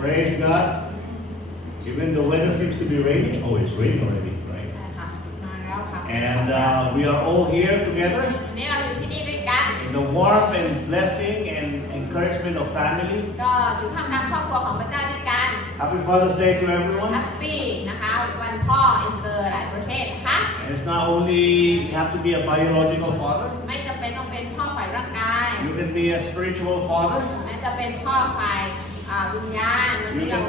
Praise God. Even the weather seems to be raining. Oh, it's raining already, right? ใช่ค่ะมาแล้วค่ะ And we are all here together วันนี้เราอยู่ที่นี่ด้วยกัน in the warmth and blessing and encouragement of family. ก็อยู่ท่ามกลางครอบครัวของพระเจ้าด้วยกัน Happy Father's Day to everyone. แฮปปี้นะคะวันพ่ออินเตอร์หลายประเทศนะคะ And it's not only you have to be a biological father. ไม่จำเป็นต้องเป็นพ่อฝ่ายร่างกาย You can be a spiritual father. แม้จะเป็นพ่อฝ่ายวิญญาณวันนี้เรา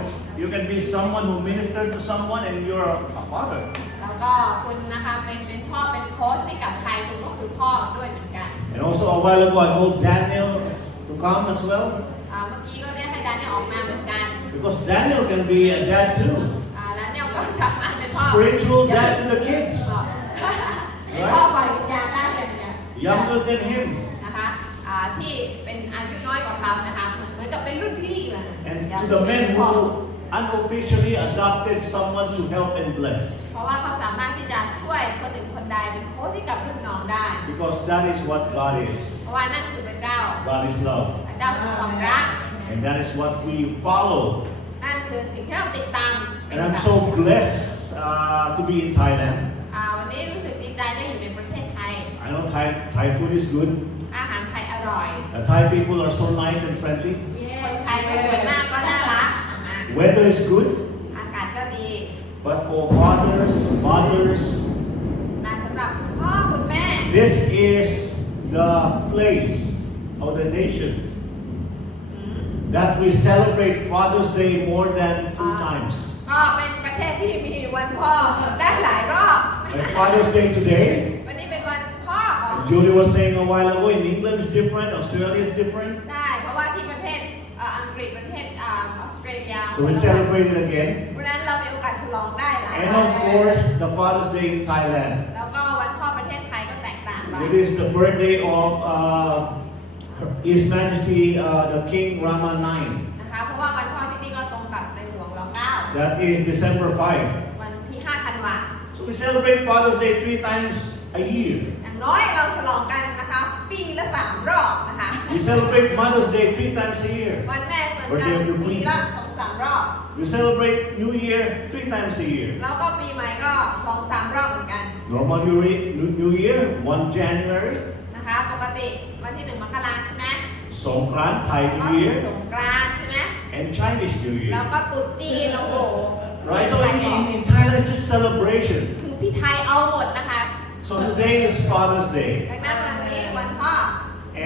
You can be someone who ministered to someone and you're a father. แล้วก็คุณนะคะเป็นพ่อเป็นโค้ชให้กับใครคุณก็คือพ่อด้วยเหมือนกัน And also a while ago I told Daniel to come as well. เมื่อกี้ก็ได้ให้ดาเนียลออกมาเหมือนกัน Because Daniel can be a dad too. ดาเนียลก็สามารถเป็นพ่อ Spiritual dad to the kids. เป็นพ่อฝ่ายวิญญาณได้เลยเนี่ย Younger than him. นะคะที่เป็นอายุน้อยกว่าเขานะคะเหมือนกับเป็นรุ่นพี่เลย And to the men who unofficially adopted someone to help and bless. เพราะว่าเขาสามารถที่จะช่วยคนหนึ่งคนใดเป็นโค้ชให้กับรุ่นน้องได้ Because that is what God is. เพราะว่านั่นคือพระเจ้า God is love. พระเจ้าคือความรัก And that is what we follow. นั่นคือสิ่งที่เราติดตาม And I'm so blessed to be in Thailand. วันนี้รู้สึกดีใจได้อยู่ในประเทศไทย I know Thai food is good. อาหารไทยอร่อย The Thai people are so nice and friendly. คนไทยสวยมากก็น่ารัก Weather is good. อากาศก็ดี But for fathers, mothers, แต่สำหรับคุณพ่อคุณแม่ this is the place of the nation that we celebrate Father's Day more than 2 times. ก็เป็นประเทศที่มีวันพ่อได้หลายรอบ Like Father's Day today, วันนี้เป็นวันพ่อของ Julie was saying a while ago, in England is different, Australia is different. ได้เพราะว่าที่ประเทศอังกฤษประเทศออสเตรเลีย So we celebrate it again. วันนั้นเรามีโอกาสฉลองได้หลาย And วัน of course, the Father's Day in Thailand. แล้วก็วันพ่อประเทศไทยก็แตกต่างไป It is the birthday of His Majesty the King Rama IX. นะคะเพราะว่าวันพ่อที่นี่ก็ตรงกับในหลวงรัชกาลที่ That is December 5. 9วันที่5ธันวาคม So we celebrate Father's Day 3 times a year. อย่างน้อยเราฉลองกันนะคะปีละ3 รอบนะคะ We celebrate Mother's Day 3 times a year. วันแม่เหมือนกันปีละ2-3 รอบ We celebrate New Year 3 times a year. แล้วก็ปีใหม่ก็2-3 รอบเหมือนกัน Normal New Year 1 January. นะคะปกติวันที่1 มกราคมใช่ไหม Songkran Thai ก็ New Year สงกรานต์ใช่ไหม and Chinese New แล้ว Year. ก็ตรุษจีนโอ้โห Right? So in Thailand it's just celebration. คือพี่ไทยเอาหมดนะคะ So today is Father's Day ดังนั้นวันนี้วันพ่อ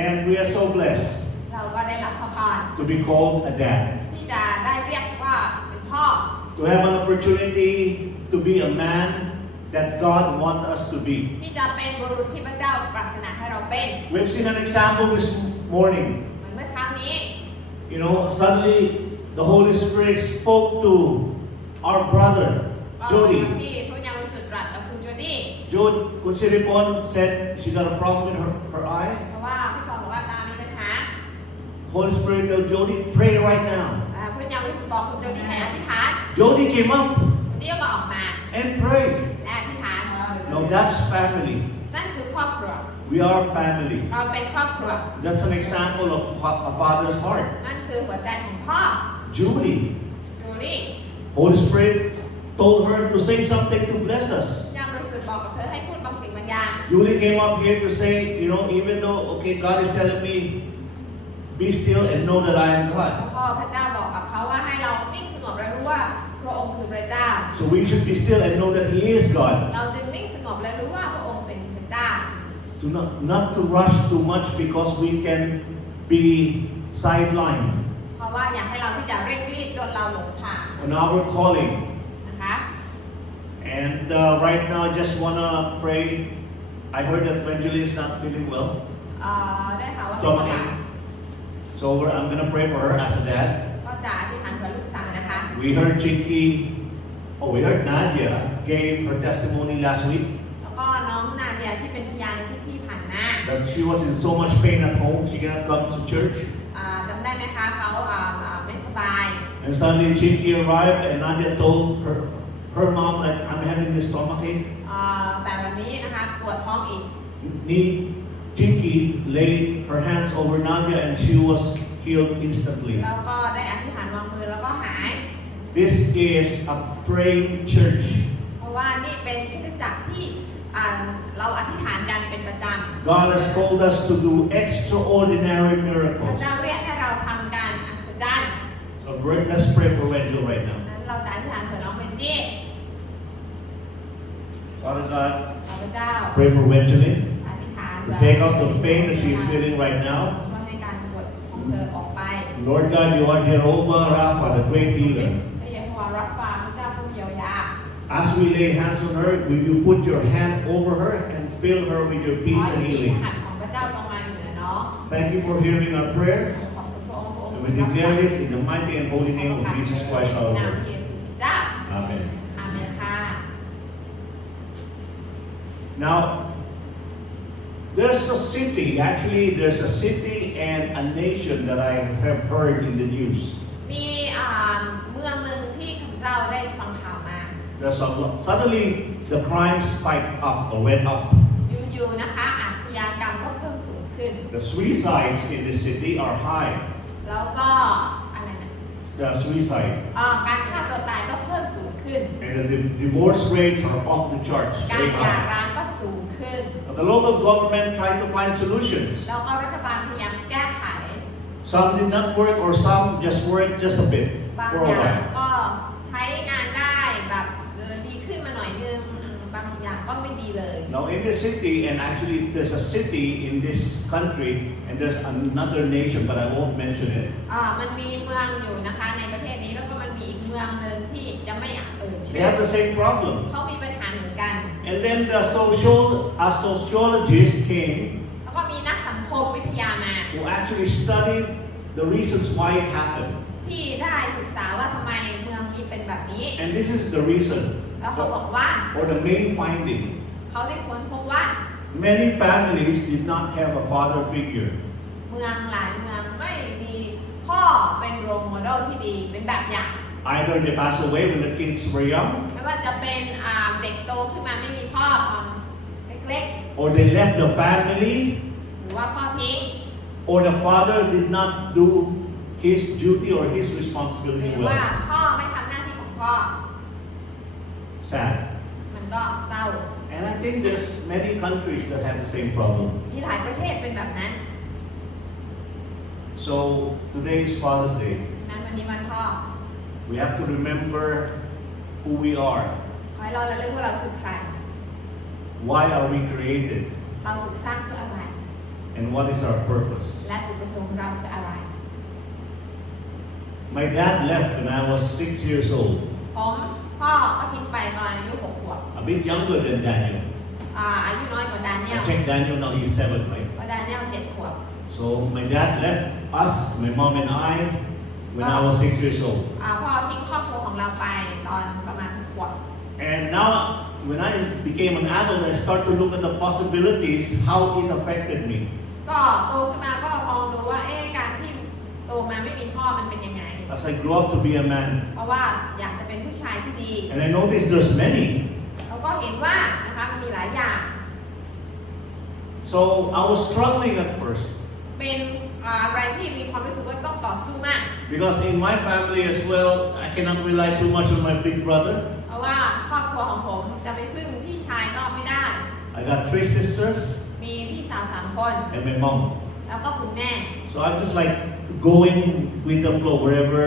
and we are so blessed เราก็ได้รับพระพร to be called a dad. ที่จะได้เรียกว่าเป็นพ่อ To have an opportunity to be a man that God wants us to be. ที่จะเป็นบุรุษที่พระเจ้าปรารถนาให้เราเป็น We've seen an example this morning. เหมือนเมื่อเช้านี้ You know, suddenly the Holy Spirit spoke to our brother, ก็ Jody. ที่พระวิญญาณบริสุทธิ์ตรัสกับคุณโจดี้ Kun Siripon said she got a problem with her eye. เพราะว่าพี่พอบอกว่าตามีปัญหา Holy Spirit told Jody, pray right now. พระวิญญาณบริสุทธิ์บอกคุณโจดี้ให้อธิษฐาน Jody came up เดียวก็ออกมา and prayed. และอธิษฐาน No, that's family. นั่นคือครอบครัว We are family. เราเป็นครอบครัว That's an example of a father's heart. นั่นคือหัวใจของพ่อ Judy, ดูนี่ Holy Spirit told her to say something to bless us. พระวิญญาณบริสุทธิ์บอกกับเธอให้พูดบางสิ่งบางอย่าง Julie came up here to say, you know, even though, okay, God is telling me, be still and know that I am แล้ว God. พ่อพระเจ้าบอกกับเขาว่าให้เรานิ่งสงบและรู้ว่าพระองค์คือพระเจ้า So we should be still and know that He is God. เราจึงนิ่งสงบและรู้ว่าพระองค์เป็นพระเจ้า Not to rush too much because we can be sidelined เพราะว่าอยากให้เราที่จะเร่งรีบจนเราหลงทาง on our calling. นะคะ And right now I just want to pray. I heard that Benjamin is not feeling well. ได้ข่าวว่า Stomachache. So I'm going to pray for her as a dad. ก็จะอธิษฐานเพื่อลูกสาวนะคะ We heard Chinky, we heard Nadia gave her testimony last week แล้วก็น้องนาเดียที่เป็นพยานในที่ผ่านมา that she was in so much pain at home she cannot come to church. จำได้ไหมคะเขาไม่สบาย And suddenly Chinky arrived and Nadia told her mom that I'm having this stomachache. แต่วันนี้นะคะปวดท้องอีก Chinky laid her hands over Nadia and she was healed instantly. แล้วก็ได้อธิษฐานวางมือแล้ว This is a praying church. เพราะว่านี่เป็นคริสตจักรที่เราอธิษฐานกันเป็นประจำ God has called us to do extraordinary พระ miracles. เจ้าเรียกให้เราทำการอัศจรรย์ So let's pray for Rachel right now. นั้นเราจะอธิษฐานเผื่อน้องเบนจี้ Father God, พระเจ้า pray for Benjamin อธิษฐาน to take up the pain that she is feeling right now. ช่วยให้การปวดของเธอออกไป Lord God, you are Jehovah Rapha, the great healer. พระเยโฮวาห์รับฟังพระเจ้าผู้เยียวยา As we lay hands on her, will you put your hand over her and fill her with your ขอ peace ให้ and ที่ healing? หันของพระเจ้าลงมาเหนือน้อง Thank you for hearing our prayer. ขอบคุณพระองค์พระองค์ And we declare this in the mighty and holy name of Jesus Christ our นาม Lord. พระเยซูคริสต์เจ้า Amen. อาเมนค่ะ Now, there's a city, actually there's a city and a nation that I have heard in the news. มีเมืองหนึ่งที่ข้าพเจ้าได้ฟังข่าวมา There's a lot. Suddenly, the crime spiked up or went up. อยู่ๆนะคะอาชญากรรมก็เพิ่มสูงขึ้น The suicides in the city are high. แล้วก็อะไรนะ The suicide. การฆ่าตัวตายก็เพิ่มสูงขึ้น And the divorce rates are off the charts, การ very หย่า high. ร้างก็สูงขึ้น But the local government tried to find solutions. แล้วก็รัฐบาลพยายามแก้ไข Some did not work or some just worked just a bit บาง for อ a ย่าง while. ก็ใช้งานได้แบบดีขึ้นมาหน่อยนึงบางอย่างก็ไม่ดีเลย Now in this city, and actually there's a city in this country, and there's another nation, but I won't mention it. มันมีเมืองอยู่นะคะในประเทศนี้แล้วก็มันมีอีกเมืองหนึ่งที่จะไม่อยากเอ่ย They ชื่อ have the same problem. เขามีปัญหาเหมือนกัน And then a sociologist came แล้วก็มีนักสังคมวิทยามา who actually studied the reasons why it happened. ที่ได้ศึกษาว่าทำไมเมืองนี้เป็นแบบนี้ And this is the reason, แล้วเขาบอกว่า or the main finding. เขาได้ค้นพบว่า Many families did not have a father figure. เมืองหลายเมืองไม่มีพ่อเป็นโรลโมเดลที่ดีเป็นแบบอย่าง Either they passed away when the kids were young, ไม่ว่าจะเป็นเด็กโตขึ้นมาไม่มีพ่อตอนเล็ก or they left the family, ๆ หรือว่าพ่อทิ้ง or the father did not do his duty or his หรื responsibility อว่า well. พ่อไม่ทำหน้าที่ของพ่อ Sad. มันก็เศร้า And I think there's many countries that have the same problem. มีหลายประเทศเป็นแบบนั้น So today is Father's Day. นั้นวันนี้วันพ่อ We have to remember who we are. ขอให้เราระลึกว่าเราคือใคร Why are we created? เราถูกสร้างเพื่ออะไร And what is our purpose? และจุดประสงค์เราคืออะไร My dad left when I was 6 years old, พ่อก็ทิ้งไปตอนอายุ6 ขวบ a bit younger than Daniel. อายุน้อยกว่าดาเนีย I ล checked Daniel, now he's 7, right? ว่าดาเนียล7 ขวบ So my dad left us, my mom and I, when I was 6 years old. พ่อทิ้งครอบครัวของเราไปตอนประมาณ6 ขวบ And now, when I became an adult, I start to look at the possibilities, how it affected me. ก็โตขึ้นมาก็มองดูว่าการที่โตมาไม่มีพ่อมันเป็นยังไง As I grew up to be a man, เพราะว่าอยากจะเป็นผู้ชายที่ดี and I noticed there's many. เราก็เห็นว่านะคะมันมีหลายอย่าง So I was struggling at first. เป็นอะไรที่มีความรู้สึกว่าต้องต่อสู้มาก Because in my family as well, I cannot rely too much on my big brother. เพราะว่าครอบครัวของผมจะไปพึ่งพี่ชายก็ไม่ได้ I got 3 sisters มีพี่สาว3 คน and my mom. แล้วก็คุณแม่ So I'm just like going with the flow wherever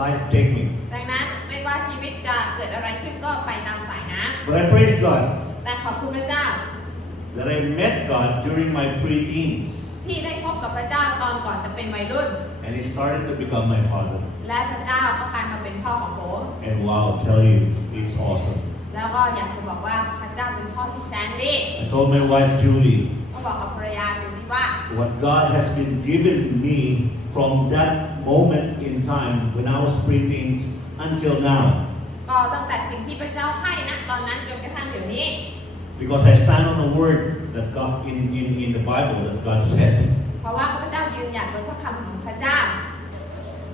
life take me. ดังนั้นไม่ว่าชีวิตจะเกิดอะไรขึ้นก็ไปตามสายน้ But I praise God ำแต่ขอบคุณพระเจ้า that I met God during my preteens. ที่ได้พบกับพระเจ้าตอนก่อนจะเป็นวัยรุ่น And He started to become my father. และพระเจ้าก็กลายมาเป็นพ่อของผม And wow, I tell you, it's awesome. แล้วก็อยากจะบอกว่าพระเจ้าเป็นพ่อที่แสนดี I told my wife Julie, ก็บอกกับภรรยาดูนี่ว่า what God has been given me from that moment in time when I was preteens until now. ก็ตั้งแต่สิ่งที่พระเจ้าให้นะตอนนั้นจนกระทั่งเดี๋ยวนี้ Because I stand on the word that God in the Bible that God said. เพราะว่าพระเจ้ายืนหยัดบนพระคำของพระเจ้า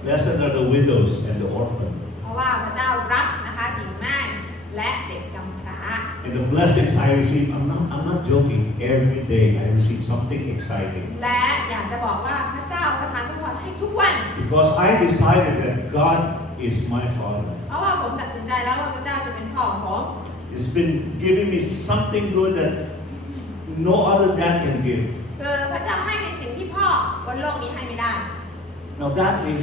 Blessed are the widows and the orphan. เพราะว่าพระเจ้ารับนะคะหญิงแม่และเด็กกำพร้า And the blessings I receive, I'm not joking. Every day I receive something exciting. และอยากจะบอกว่าพระเจ้าประทานทุกวัน ให้ทุกวัน because I decided that God is my Father. เพราะว่าผมตัดสินใจแล้วว่าพระเจ้าจะเป็นพ่อของผม He's been giving me something good that no other dad can give. คือพระเจ้าให้ในสิ่งที่พ่อบนโลกนี้ให้ไม่ได้ Now that is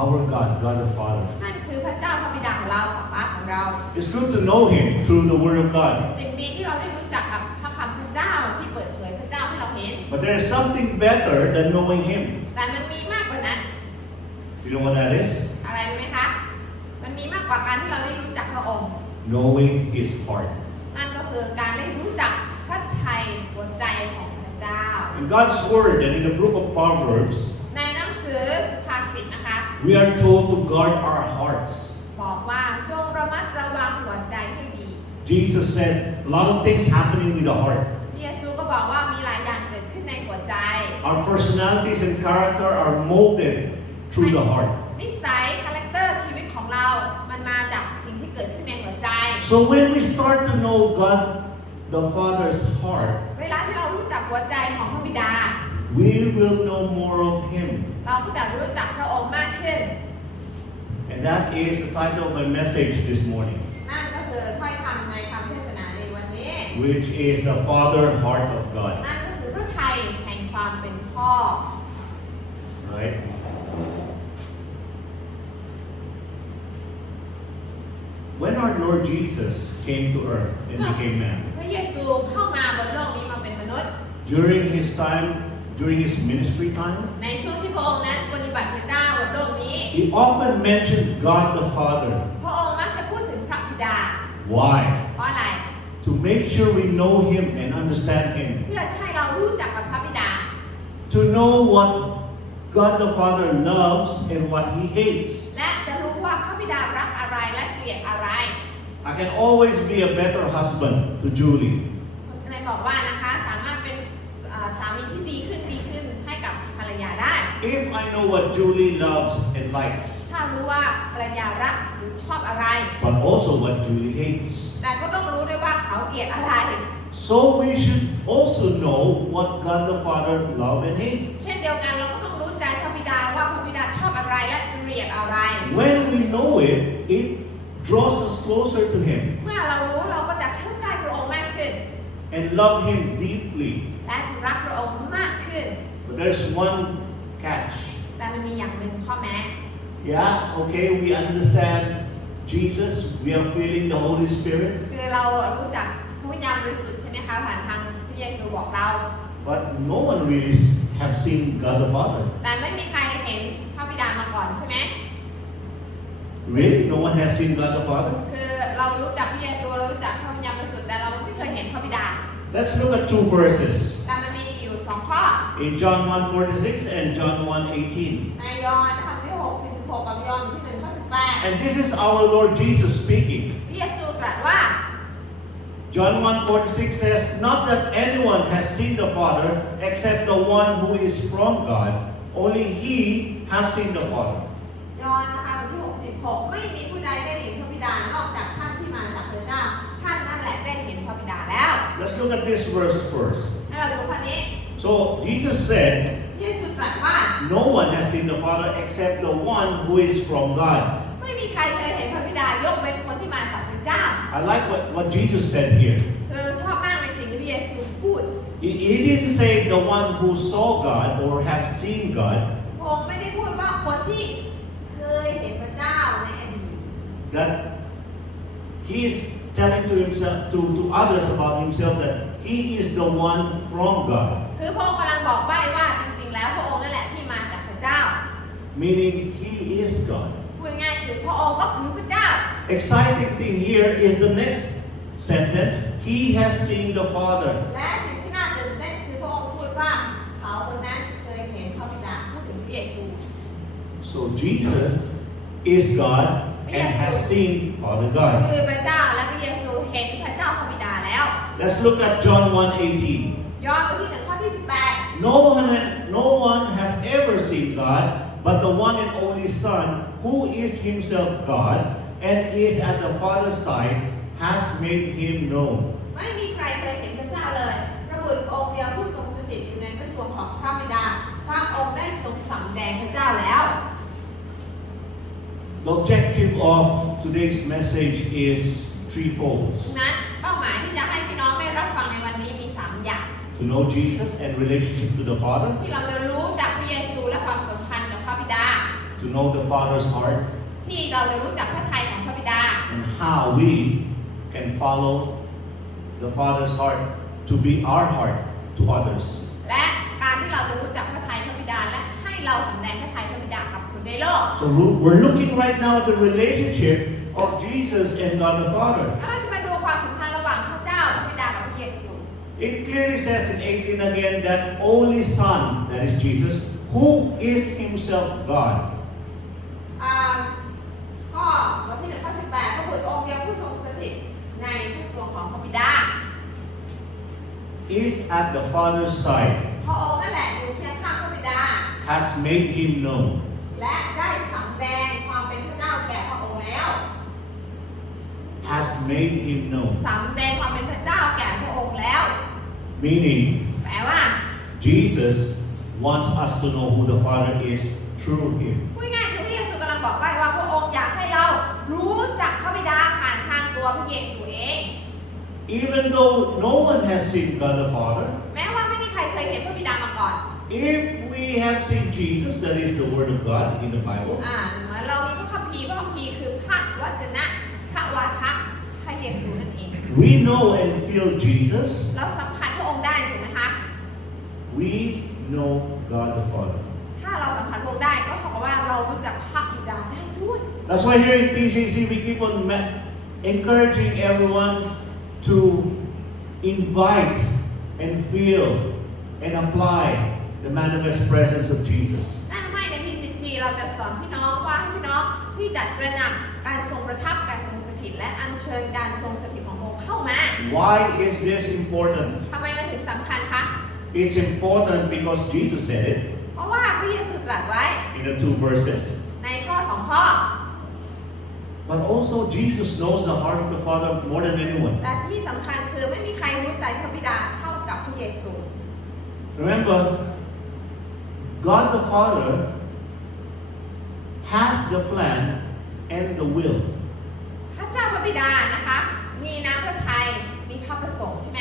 our God, God the Father. นั่นคือพระเจ้าพระบิดาของเราพระของเรา It's good to know Him through the Word of God. สิ่งดีที่เราได้รู้จักกับพระคำพระเจ้าที่เปิดเผยพระเจ้าให้เราเห็น But there is something better than knowing Him. แต่มันมีมากกว่านั้น You know what that is? อะไรรู้ไหมคะ มันมีมากกว่าการที่เราได้รู้จักพระองค์ Knowing His heart. นั่นก็คือการได้รู้จักพระทัยหัวใจของพระเจ้า In God's Word and in the book of Proverbs, ในหนังสือสุภาษิตนะคะ we are told to guard our hearts. บอกว่าจงระมัดระวังหัวใจให้ดี Jesus said a lot of things happening with the heart. พระเยซูก็บอกว่ามีหลายอย่างเกิดขึ้นในหัวใจ Our personalities and character are molded through the heart. นิสัยคาแรคเตอร์ชีวิตของเรา มันมาจากสิ่งที่เกิดขึ้นในหัวใจ So when we start to know God the Father's heart, เวลาที่เรารู้จักหัวใจของพระบิดา we will know more of Him. เราก็จะรู้จักพระองค์มากขึ้น And that is the title of my message this morning, นั่นก็คือถ้อยคำในคำเทศนาในวันนี้ which is the Father heart of God. นั่นก็คือพระทัยแห่งความเป็นพ่อ Right? When our Lord Jesus came to earth and became man, พระเยซูเข้ามาบนโลกนี้มาเป็นมนุษย์ during his ministry time, ในช่วงที่พระองค์นั้นปฏิบัติพระเจ้าบนโลกนี้ he often mentioned God the Father. พระองค์มักจะพูดถึงพระบิดา Why? เพราะอะไร To make sure we know Him and understand Him. เพื่อให้เรารู้จักกับพระบิดา To know what God the Father loves and what He hates. และจะรู้ว่าพระบิดารักอะไรและเกลียดอะไร I can always be a better husband to Julie. ในบอกว่านะคะสามารถเป็นสามีที่ดีขึ้นให้กับภรรยาได้ If I know what Julie loves and likes, ถ้ารู้ว่าภรรยารักหรือชอบอะไร but also what Julie hates. แต่ก็ต้องรู้ด้วยว่าเขาเกลียดอะไร So we should also know what God the Father loves and hates. เช่นเดียวกันเราก็ต้องรู้ใจพระบิดาว่าพระบิดาชอบอะไรและเกลียดอะไร When we know it, it draws us closer to Him เมื่อเรารู้เราก็จะเข้าใกล้พระองค์มากขึ้น and love Him deeply. และรักพระองค์มากขึ้น But there's one catch. แต่มันมีอย่างหนึ่งข้อแม้ Yeah, okay, we understand Jesus, we are feeling the Holy Spirit, คือเรารู้จักพระวิญญาณบริสุทธิ์ใช่ไหมคะผ่านทางพระเยซูบอกเรา but no one really have seen God the Father. แต่ไม่มีใครเห็นพระบิดามาก่อนใช่ไหม Really? No one has seen God the Father? คือเรารู้จักพระเยซูเรารู้จักพระวิญญาณบริสุทธิ์แต่เราไม่เคยเห็นพระบิดา Let's look at two verses. แต่มันมีอยู่สองข้อ In John 1:46 and John 1:18. ในยอห์นบทที่6:46กับยอห์นบทที่1ข้อ18 And this is our Lord Jesus speaking. พระเยซูตรัสว่า John 1:46 says, Not that anyone has seen the Father except the one who is from God. Only He has seen the Father. ยอห์นนะคะบทที่66ไม่มีผู้ใดได้เห็นพระบิดานอกจากท่านที่มาจากพระเจ้าท่านนั่นแหละได้เห็นพระบิดาแล้ว Let's look at this verse first. ให้เราดูข้อนี้ So Jesus said, เยซูตรัสว่า No one has seen the Father except the one who is from God. ไม่มีใครเคยเห็นพระบิดายกเว้นคนที่มาจากพระเจ้า I like what Jesus said here. ชอบมากในสิ่งที่พระเยซูพูด He didn't say the one who saw God or have seen God. พระองค์ไม่ได้พูดว่าคนที่เคยเห็นพระเจ้าในอดีต That he is telling to himself, to others about himself that he is the one from God. คือพระองค์กำลังบอกใบ้ว่าจริงๆแล้วพระองค์นั่นแหละที่มาจากพระเจ้า Meaning he is God. พูดง่ายๆคือพระองค์ก็คือพระเจ้า Exciting thing here is the next sentence. He has seen the Father. และสิ่งที่น่าตื่นเต้นคือพระองค์พูดว่าเขาคนนั้นเคยเห็นพระบิดาพูดถึงพระเยซู So Jesus is God and has seen Father คื God. อพระเจ้าและพระเยซูเห็นพระเจ้าพระบิดาแล้ว Let's look at John 1:18. ยอห์นบทที่1ข้อที่18 No one has ever seen God, but the one and only Son, who is himself God and is at the Father's side, has made him known. ไม่มีใครเคยเห็นพระเจ้าเลยพระบุตรองค์เดียวผู้ทรงสถิตอยู่ในพระส่วนของพระบิดาพระองค์ได้ทรงสำแดงพระเจ้า เจ้าแล้ว The objective of today's message is threefold. นั้นเป้าหมายที่จะให้พี่น้องได้รับฟังในวันนี้มี3อย่าง To know Jesus and relationship to the Father, ที่เราจะรู้จักพระเยซูและความสัมพันธ์กับพระบิดา to know the Father's heart, ที่เราจะรู้จักพระทัยของพระบิดา and how we can follow the Father's heart to be our heart to others. และการที่เราจะรู้จักพระทัยพระบิดาและให้เราสำแดงพระทัยพระบิดากับคนในโลก So we're looking right now at the relationship of Jesus and God the Father. แล้วเราจะมาดูความสัมพันธ์ระหว่างพระเจ้าพระบิดากับพระเยซู It clearly says in 18 again that only Son, that is Jesus, who is himself God. ข้อบทที่1ข้อ18พระบุตรองค์เดียวผู้ทรงสถิตในพระสวงของพระบิดา is at the Father's side, พระองค์นั่นแหละอยู่เคียงข้างพระบิดา has made him known. และได้สำแดงความเป็นพระเจ้าแก่พระองค์แล้ว Has made him known. สำแดงความเป็นพระเจ้าแก่พระองค์แล้ว Meaning, แปลว่า Jesus wants us to know who the Father is through him. พูดง่ายๆคือพระเยซูกำลังบอกไว้ว่าพระองค์อยากให้เรารู้จักพระบิดาผ่านทางตัวพระเยซูเอง Even though no one has seen God the Father, แม้ว่าไม่มีใครเคยเห็นพระบิดามาก่อน if we have seen Jesus, that is the Word of God in the Bible, เหมือนเรามีพระคัมภีร์คือพระวจนะพระวาทะพระเยซูนั่นเอง we know and feel Jesus, เราสัมผัสพระองค์ได้ถูกไหมคะ we know God the Father. ถ้าเราสัมผัสพระองค์ได้ก็เท่ากับว่าเรารู้จักพระบิดาได้ด้วย That's why here in PCC we keep on encouraging everyone to invite and feel and apply the manifest presence of Jesus. นั่นทำให้ใน PCC เราจะสอนพี่น้องว่าให้พี่น้องที่จะตระหนักการทรงประทับการทรงสถิตและอัญเชิญการทรงสถิตของพระองค์เข้ามา Why is this important? ทำไมมันถึงสำคัญคะ It's important because Jesus said it เพราะว่าพระเยซูตรัสไว้ in the 2 verses. ในข้อ2ข้อ But also Jesus knows the heart of the Father more than anyone. และที่สำคัญคือไม่มีใครรู้ใจพระบิดาเท่ากับพระเยซู Remember, God the Father has the plan and the will. พระเจ้าพระบิดานะคะมีน้ำพระทัยมีพระประสงค์ใช่ไหม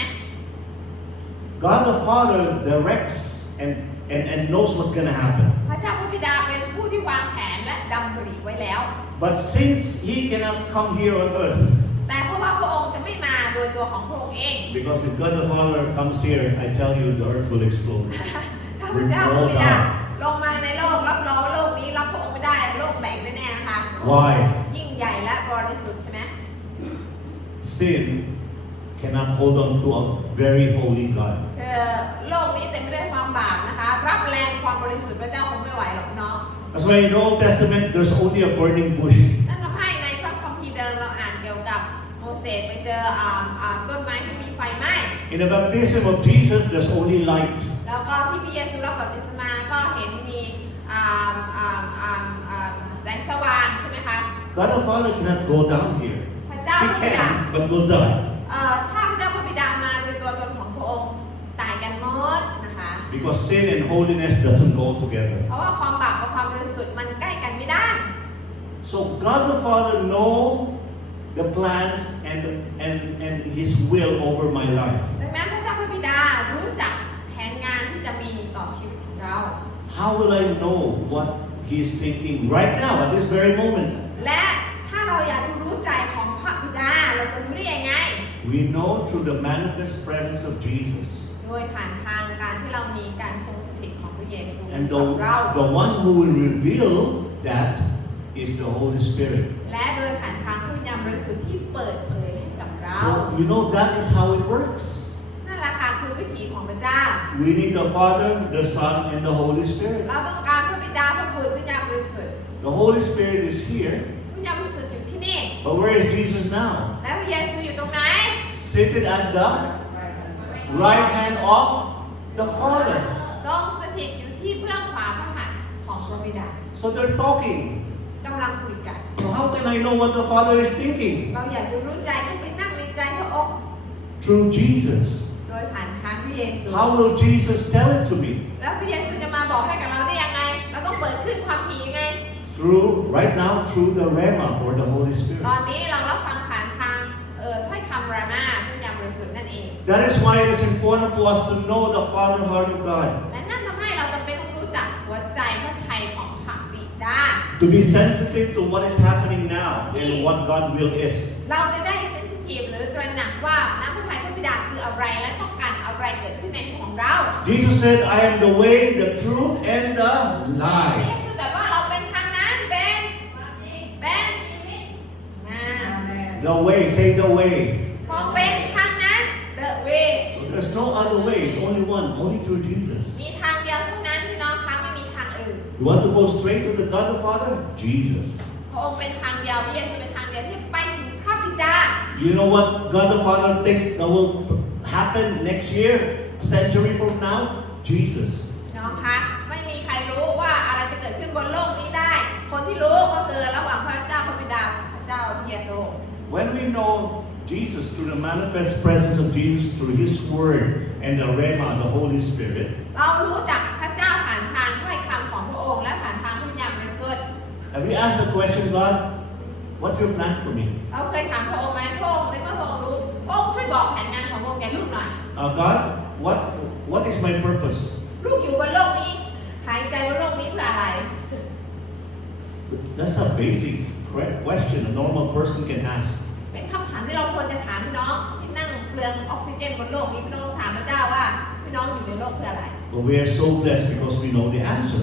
God the Father directs and knows what's going to happen. พระเจ้าพระบิดาเป็นผู้ที่วางแผนและดำริไว้แล้ว But since He cannot come here on earth, แต่เพราะว่าพระองค์จะไม่มาโดยตัวของพระองค์เอง because if God the Father comes here, I tell you, the earth will explode. ถ้าพระเจ้าพระบิดาลงมาในโลกรับรองว่าโลกนี้รับพระองค์ไม่ได้โลกแตกแน่ๆนะคะ Why? ยิ่งใหญ่และบริสุทธิ์ใช่ไหม Sin cannot hold on to a very holy God. โลกนี้เต็มไปด้วยความบาปนะคะรับแรงความบริสุทธิ์พระเจ้าคงไม่ไหวหรอกน้อง That's why in the Old Testament, there's only a burning bush. นั่นทำให้ในพระคัมภีร์เดิมเราอ่านเกี่ยวกับโมเสสไปเจอต้นไม้ที่มีไฟไหม้ In the baptism of Jesus, there's only light. แล้วก็ที่พระเยซูรับบัพติศมาก็เห็นมีแสงสว่างใช่ไหมคะ God the Father cannot go down here. พระเจ้า He พระบิดา can, but will die. ถ้าพระเจ้าพระบิดามาโดยตัวตนของพระองค์ตายกันหมดนะคะ Because sin and holiness doesn't go together. เพราะว่าความบาปกับความบริสุทธิ์มันใกล้กันไม่ได้ So God the Father knows the plans and His will over my life. ดังนั้นพระเจ้าพระบิดารู้จักแผนงานที่จะมีต่อชีวิตของเรา How will I know what He's thinking right now at this very moment? และถ้าเราอยากจะรู้ใจของพระบิดาเราจะรู้ได้ยังไง We know through the manifest presence of Jesus. โดยผ่านทางการที่เรามีการทรงสถิตของพระเยซู And กับเรา the one who will reveal that is the Holy Spirit. และโดยผ่านทางพระวิญญาณบริสุทธิ์ที่เปิดเผยให้กับเรา So you know that is how it works. นั่นแหละค่ะคือวิถีของพระเจ้า We need the Father, the Son, and the Holy Spirit. เราต้องการพระบิดาพระบุตรพระวิญญาณบริสุทธิ์ The Holy Spirit is here, พระวิญญาณบริสุทธิ์อยู่ที่นี่ but where is Jesus now? และพระเยซูอยู่ตรงไหน Seated at the right hand of the Father. ทรงสถิตอยู่ที่เบื้องขวาพระหัตถ์ของพระบิดา So they're talking. กำลังคุยกัน So how can I know what the Father is thinking? เราอยากจะรู้ใจก็ไปนั่งในใจพระองค์ Through Jesus. โดยผ่านทางพระเยซู How will Jesus tell it to me? แล้วพระเยซูจะมาบอกให้กับเราได้ยังไง เราต้อง เปิดขึ้นความถี่ยังไง right now through the Rhema or the Holy ต Spirit. อนนี้เรารับฟังผ่านทางถ้อยคำรามาพระยามบริสุทธิ์นั่นเอง That is why it is important for us to know the Father heart of God, และนั่นทำให้เราจำเป็นต้องรู้จักหัวใจพระทัยของพระบิดา to be sensitive to what is happening now and what God's will is. เราจะได้เซนซิทีฟหรือตระหนักว่าน้ำพระทัยพระบิดาคืออะไรและต้องการอะไรเกิดขึ้นในชีวิตของเรา Jesus said, I am the way, the truth, and the พระ life. เยซูตรัสว่าเราเป็นทางนั้นเป็นThe way, say the way. พอเป็นทางนั้น the way So there's no other way, it's only one, only through Jesus. มีทางเดียวเท่านั้นพี่น้องคะไม่มีทางอื่น You want to go straight to the God the Father? Jesus. พระองค์เป็นทางเดียวพระเยซูเป็นทางเดียวที่ไปถึงพระบิดา You know what God the Father thinks that will happen next year, a century from now? Jesus. น้องคะไม่มีใครรู้ว่าอะไรจะเกิดขึ้นบนโลกนี้ได้ คนที่รู้ก็คือระหว่างพระเจ้าพระบิดาพระเจ้าพระเยซู When we know Jesus through the manifest presence of Jesus through His Word and the Rhema, the Holy Spirit, เรารู้จักพระเจ้าผ่านทางถ้อยคำของพระองค์และผ่านทางพระวิญญาณบริสุทธิ์ have we asked the question, God, what's your plan for me? เราเคยถามพระองค์ไหมพระองค์ในเมื่อพระองค์รู้พระองค์ช่วยบอกแผนงานของพระองค์แก่ลูกหน่อย God, what is my purpose? ลูกอยู่บนโลกนี้หายใจบนโลกนี้เพื่ออะไร That's a basic question a normal person can ask. เป็นคำถามที่เราควรจะถามพี่น้องที่นั่งเปลืองออกซิเจนบนโลกนี้พี่น้องถามพระเจ้าว่าพี่น้องอยู่ในโลกเพื่ออะไร But we are so blessed because we know the answer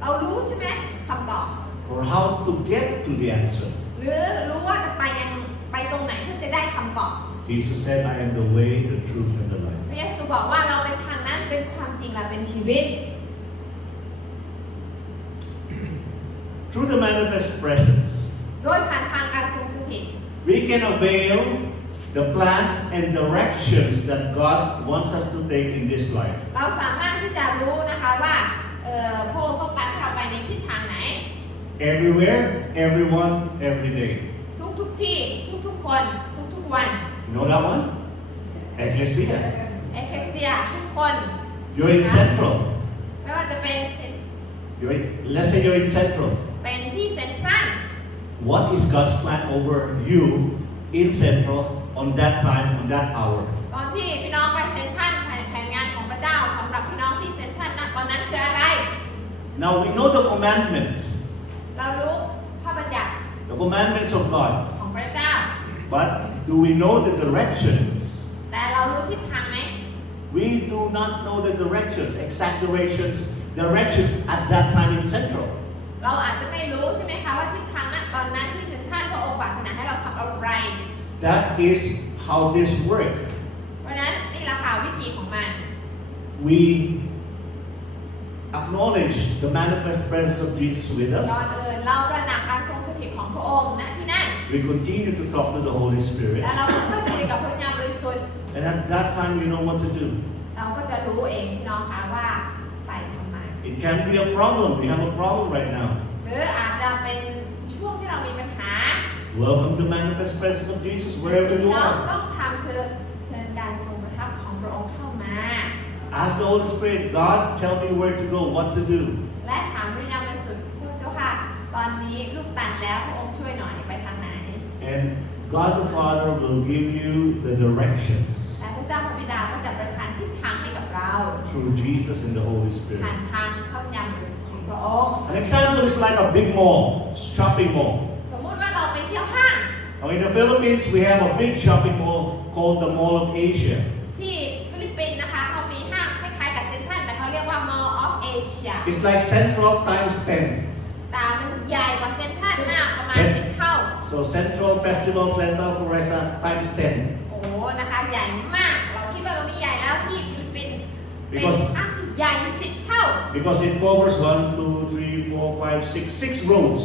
เรารู้ใช่ไหมคำตอบ or how to get to the answer. หรือรู้ว่าจะไปตรงไหนเพื่อจะได้คำตอบ Jesus said, I am the way, the truth, and the life. พระเยซูบอกว่าเราเป็นทางนั้นเป็นความจริงและเป็นชีวิต Through the manifest presence, โดยผ่านทางการทรงสถิต we can avail the plans and directions that God wants us to take in this life. เราสามารถที่จะรู้นะคะว่าพระองค์ต้องการให้เราไปในทิศทางไหน Everywhere, everyone, every day. ทุกที่ทุกคนทุกวัน You know that one? Ecclesia. เอเคเซียทุกคน You're in Central. ไม่ว่าจะเป็น Let's say you're in Central. เป็นที่เซ็นทรัล What is God's plan over you in Central on that time, on that hour? ตอนที่พี่น้องไปเซ็นทรัลแผนงานของพระเจ้าสำหรับพี่น้องที่เซ็นทรัลนะตอนนั้นคืออะไร Now we know the commandments, เรารู้พระบัญญัติ the commandments of God. ของพระเจ้า But do we know the directions? แต่เรารู้ทิศทางไหม We do not know the directions, exact directions at that time in Central. เราอาจจะไม่รู้ใช่ไหมคะว่าทิศทางนั้นตอนนั้นที่เซ็นทรัลพระองค์ปรารถนาให้เราทำอะไร That is how this works. เพราะฉะนั้นนี่แหละค่ะวิธีของมัน We acknowledge the manifest presence of Jesus with ก่อน us. อื่นเราตระหนักการทรงสถิตของพระองค์ณที่นั่น We continue to talk to the Holy Spirit. และเราก็ค่อยคุยกับพระวิญญาณบริสุทธิ์ And at that time, we know what to do. เราก็จะรู้เองพี่น้องคะว่าไปทำไม It can be a problem. We have a problem right now. หรืออาจจะเป็นช่วงที่เรามีปัญหา Welcome the manifest presence of Jesus ที่ wherever พี่ you น้อง are. ต้องทำคือเชิญการทรงประทับของพระองค์เข้ามา Ask the Holy Spirit, God, tell me where to go, what to do. และถามพระวิญญาณบริสุทธิ์ผู้เจ้าค่ะ ตอนนี้ลูกตันแล้วพระองค์ช่วยหน่อยไปทางไหน And God the Father will give you the directions และพระเจ้าพระบิดาก็จะประทานทิศทางให้กับเรา through Jesus and the Holy ผ่า Spirit. นทางพระวิญญาณบริสุทธิ์ของพระองค์ An example is like a big mall, shopping mall. สมมุติว่าเราไปเที่ยวห้าง Now in the Philippines, we have a big shopping mall called the Mall of Asia. ที่ฟิลิปปินส์นะคะเขามีห้างคล้ายๆกับเซ็นทรัลแต่เขาเรียกว่า Mall of Asia It's like Central times 10. แต่มันใหญ่กว่าเซ็นทรัลมากประมาณ เอ๊ะ 10 เท่า So Central Festival Center Floresa times 10. โอ้โหนะคะใหญ่มาก เราคิดว่าตรงนี้ใหญ่แล้วที่ฟิลิปปินส์เป็น Because- ห้างที่ใหญ่10 เท่า Because it covers 1, 2, 3, 4, 5, 6 roads.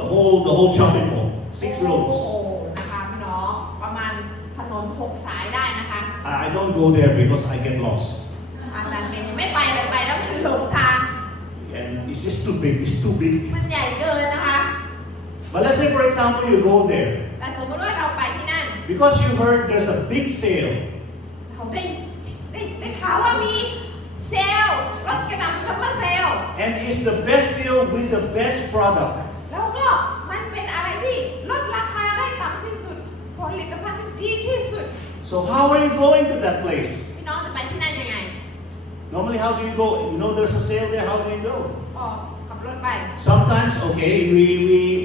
The whole shopping mall. 6 roads. โอ้โหนะคะพี่น้องประมาณถนน6 สายได้นะคะ I don't go there because I get lost. อันนั้นเป็นไม่ไปเลยไปแล้วมันหลงทาง And it's just too big. It's too big. มันใหญ่เกินนะคะ But let's say, for example, you go there แต่สมมติว่าเราไปที่นั่น because you heard there's a big sale. เขาได้ข่าวว่ามีเซ เซลล์รถกระหน่ำซัมเมอร์เซลล์ and it's the best deal with the best product. แล้วก็มันเป็นอะไรที่ลดราคาได้ต่ำที่สุดผลิตภัณฑ์ที่ดีที่สุด So how are you going to that place? พี่น้องจะไปที่นั่นยังไง Normally, how do you go? You know there's a sale there. How do you go? อ๋อขับรถไป Sometimes, okay,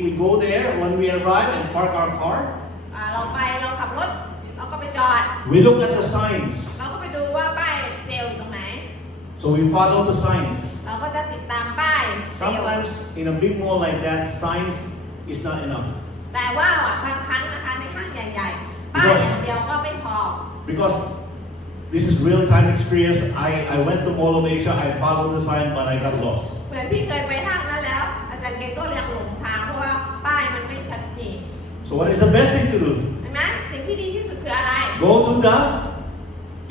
we go there when we arrive and park our car. เราไปเราขับรถเราก็ไปจอด We look at the signs. เราก็ไปดูว่าป้ายเซลล์อยู่ตรงไหน So we follow the signs. เราก็จะติดตามป้ายเซลล์ Sometimes in a big mall like that, signs is not enough. แต่ว่าบางครั้งนะคะในห้างใหญ่ๆป้ายอย่างเดียวก็ไม่พอ Because this is real-time experience. I went to Mall of Asia. I followed the sign, but I got lost. เหมือนที่เคยไปห้างนั้นแล้ว อาจารย์เกก็เรียกหลงทางเพราะว่าป้ายมันไม่ชัดเจน So what is the best thing to do? ดังนั้นสิ่งที่ดีที่สุดคืออะไร Go to the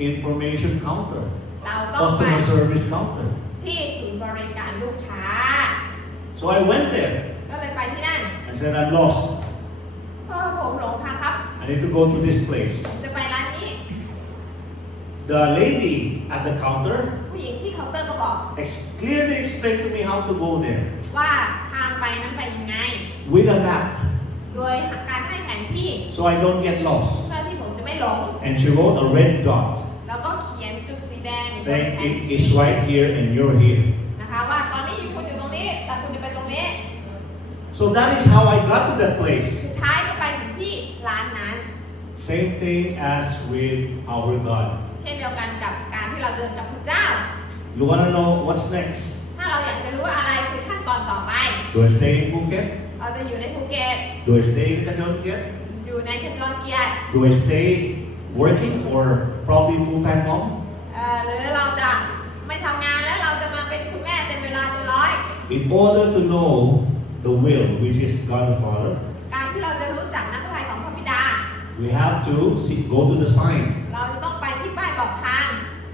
information counter, เราต้องไป customer service counter. ที่ศูนย์บริการลูกค้า So I went there. ก็เลยไปที่นั่น I said, I'm lost. ผมหลงทางครับ I need to go to this place. ผมจะไปร้านนี้ The lady at the counter ผู้หญิงที่เคาน์เตอร์ก็บอก clearly explained to me how to go there ว่าทางไปนั้นไปยังไง with a map, โดยการให้แผนที่ so I don't get lost. เพื่อที่ผมจะไม่หลง And she wrote a red dot แล้วก็เขียนจุดสีแดงบน saying แผน it ที่ is right here and you're here. นะคะว่าตอนนี้คุณอยู่ตรงนี้แต่คุณจะไปตรงนี้ So that is how I got to that place. สุดท้ายก็ไปถึงที่ร้านนั้น Same thing as with our God. เช่นเดียวกันกับการที่เราเดินกับพระเจ้า You want to know what's next? ถ้าเราอยากจะรู้ว่าอะไรคือขั้นตอนต่อไป Do I stay in Phuket? เราจะอยู่ในภูเก็ต Do I stay in Kajolkiat? อยู่ในขจรเกียรติ Do I stay working or probably full-time mom? หรือเราจะไม่ทำงานแล้วเราจะมาเป็นคุณแม่เต็มเวลาเต็มร้อย In order to know the will, which is God the Father, การที่เราจะรู้จักนักทัยของพระบิดา we have to go to the sign, เราจะต้องไปที่ป้ายบอกทาง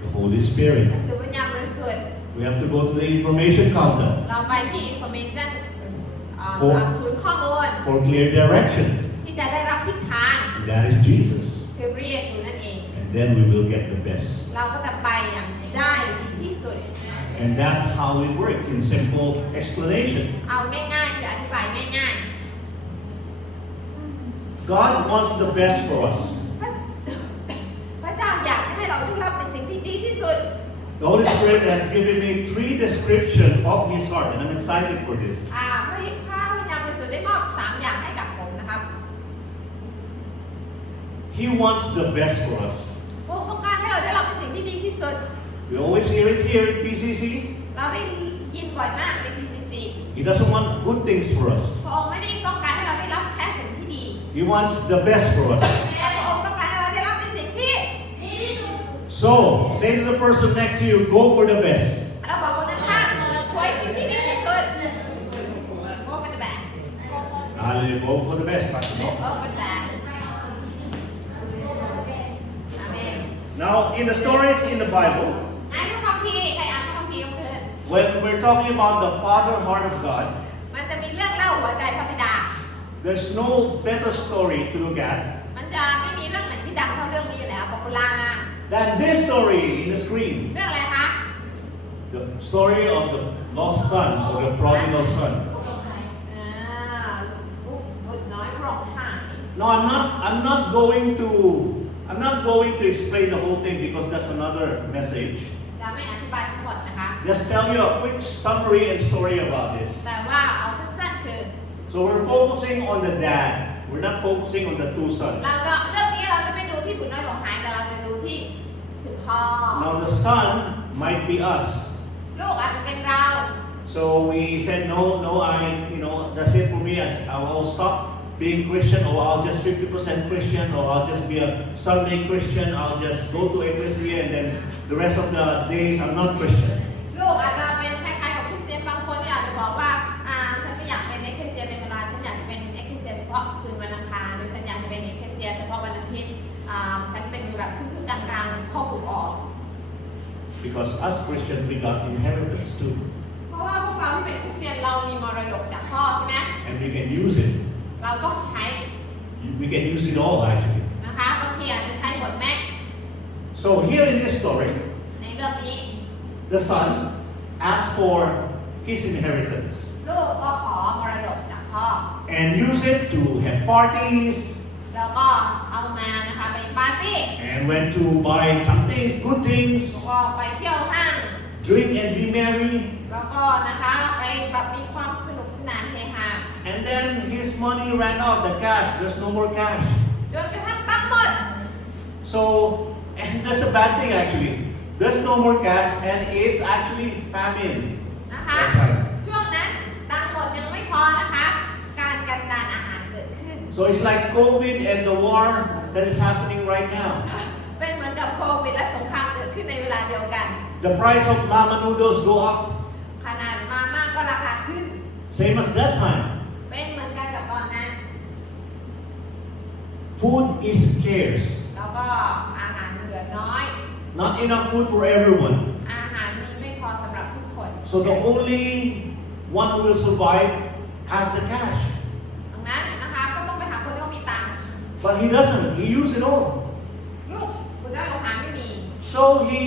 the Holy Spirit. หรือวิญญาณบริสุทธิ์ We have to go to the information counter เราไปที่ information โอ้ ศูนย์ข้อมูล for clear direction. ที่จะได้รับทิศทาง And that is Jesus. คือพระเยซูนั่นเอง And then we will get the best. เราก็จะไปอย่างได้ดีที่สุด And that's how it works in simple explanation. เอาง่ายๆคืออธิบายง่าย God wants the best for us. ๆ พระเจ้าอยากให้เราได้รับในสิ่งที่ดีที่สุด The Holy Spirit has given me 3 descriptions of His heart, and I'm excited for this. พระวิญญาณบริสุทธิ์ได้มอบ3อย่างให้กับผมนะครับ He wants the best for us. พระองค์ต้องการให้เราได้รับในสิ่งที่ดีที่สุด We always hear it here at PCC. เราได้ยินบ่อยมากใน PCC He doesn't want good things for us. พระองค์ไม่ได้ต้องการให้เราได้รับแค่สิ่งที่ดี He wants the best for us. แต่พระองค์ต้องการให้เราได้รับในสิ่งที่ดีที่สุด So, say to the person next to you, go for the best. เราบอกคนข้างๆช่วยสิ่งที่ดีที่สุด Go for the best Hallelujah. Go for the best, Pastor Bob. Go for the best Amen Now, in the stories in the Bible, อ่านพระคัมภีร์ใครอ่านพระคัมภีร์เพื่อน when we're talking about the Father heart of God, มันจะมีเรื่องเล่าหัวใจพระบิดา there's no better story to look at มันจะไม่มีเรื่องไหนที่ดังเท่าเรื่องนี้อยู่แล้วป๊อปปูล่ามาก than this story in the screen. เรื่องอะไรคะ The story of the lost son or the prodigal son. ลูกบุตรน้อยร้องไห้ Now, I'm not going to explain the whole thing because that's another message. จะไม่อธิบายทั้งหมดนะคะ Just tell you a quick summary and story about this. แต่ว่าเอาสั้นๆคือ So we're focusing on the dad. We're not focusing on the 2 sons. เราจะเรื่องนี้เราจะไม่ดูที่บุตรน้อยร้องไห้แต่เราจะดูที่คุณพ่อ Now the son might be us. ลูกอาจจะเป็นเรา So we said no, that's it for me. I'll stop being Christian, or I'll just 50% Christian, or I'll just be a Sunday Christian. I'll just go to Ecclesia, and then the rest of the days I'm not Christian. ลูกอาจจะเป็นคล้ายๆกับคริสเตียนบางคนที่อาจจะบอกว่าฉันไม่อยากเป็นเอ็กเคเซียเต็มเวลาฉันอยากจะเป็นเอ็กเคเซียเฉพาะคืนวันอังคารหรือฉันอยากจะเป็นเอ็กเคเซียเฉพาะวันอาทิตย์ฉันเป็นแบบครึ่งๆกลางๆเข้าผูกออก Because us Christians, we got inheritance too, เพราะว่าพวกเราที่เป็นคริสเตียนเรามีมรดกจากพ่อใช่ไหม and we can use it. เราต้องใช้ We can use it all actually. นะคะบางทีอาจจะใช้หมดแม็ก So here in this story, ในเรื่องนี้ the son, asked for his inheritance ลูกก็ขอมรดกจากพ่อ and use it to have parties แล้วก็เอามานะคะไปปาร์ตี้ and went to buy some things, good แล้ว things, ก็ไปเที่ยวห้าง drink and be merry. แล้วก็นะคะไปแบบมีความสนุกสนานเฮฮา And then his money ran out, the cash. There's no more cash. จนกระทั่งตังค์หมด So, and that's a bad thing actually. There's no more cash and it's actually famine. นะคะ That's right. ช่วงนั้นตังค์หมดยังไม่พอนะคะ การกันดารอาหารเกิดขึ้น So it's like COVID and the war that is happening right now. เป็นเหมือนกับโควิดและสงครามเกิดขึ้นในเวลาเดียวกัน The price of ramen noodles go up, ขนาดมาม่าก็ราคาขึ้น same as that time. เป็นเหมือนกันกับตอนนั้น Food is scarce. แล้วก็อาหารเหลือน้อย Not enough food for everyone. อาหารมีไม่พอสำหรับทุกคน So the only one who will survive has the cash. ดังนั้นนะคะก็ต้องไปหาคนที่เขามีตังค์ But he doesn't. He used it all. ลูกคุณได้โรงงานไม่มี So he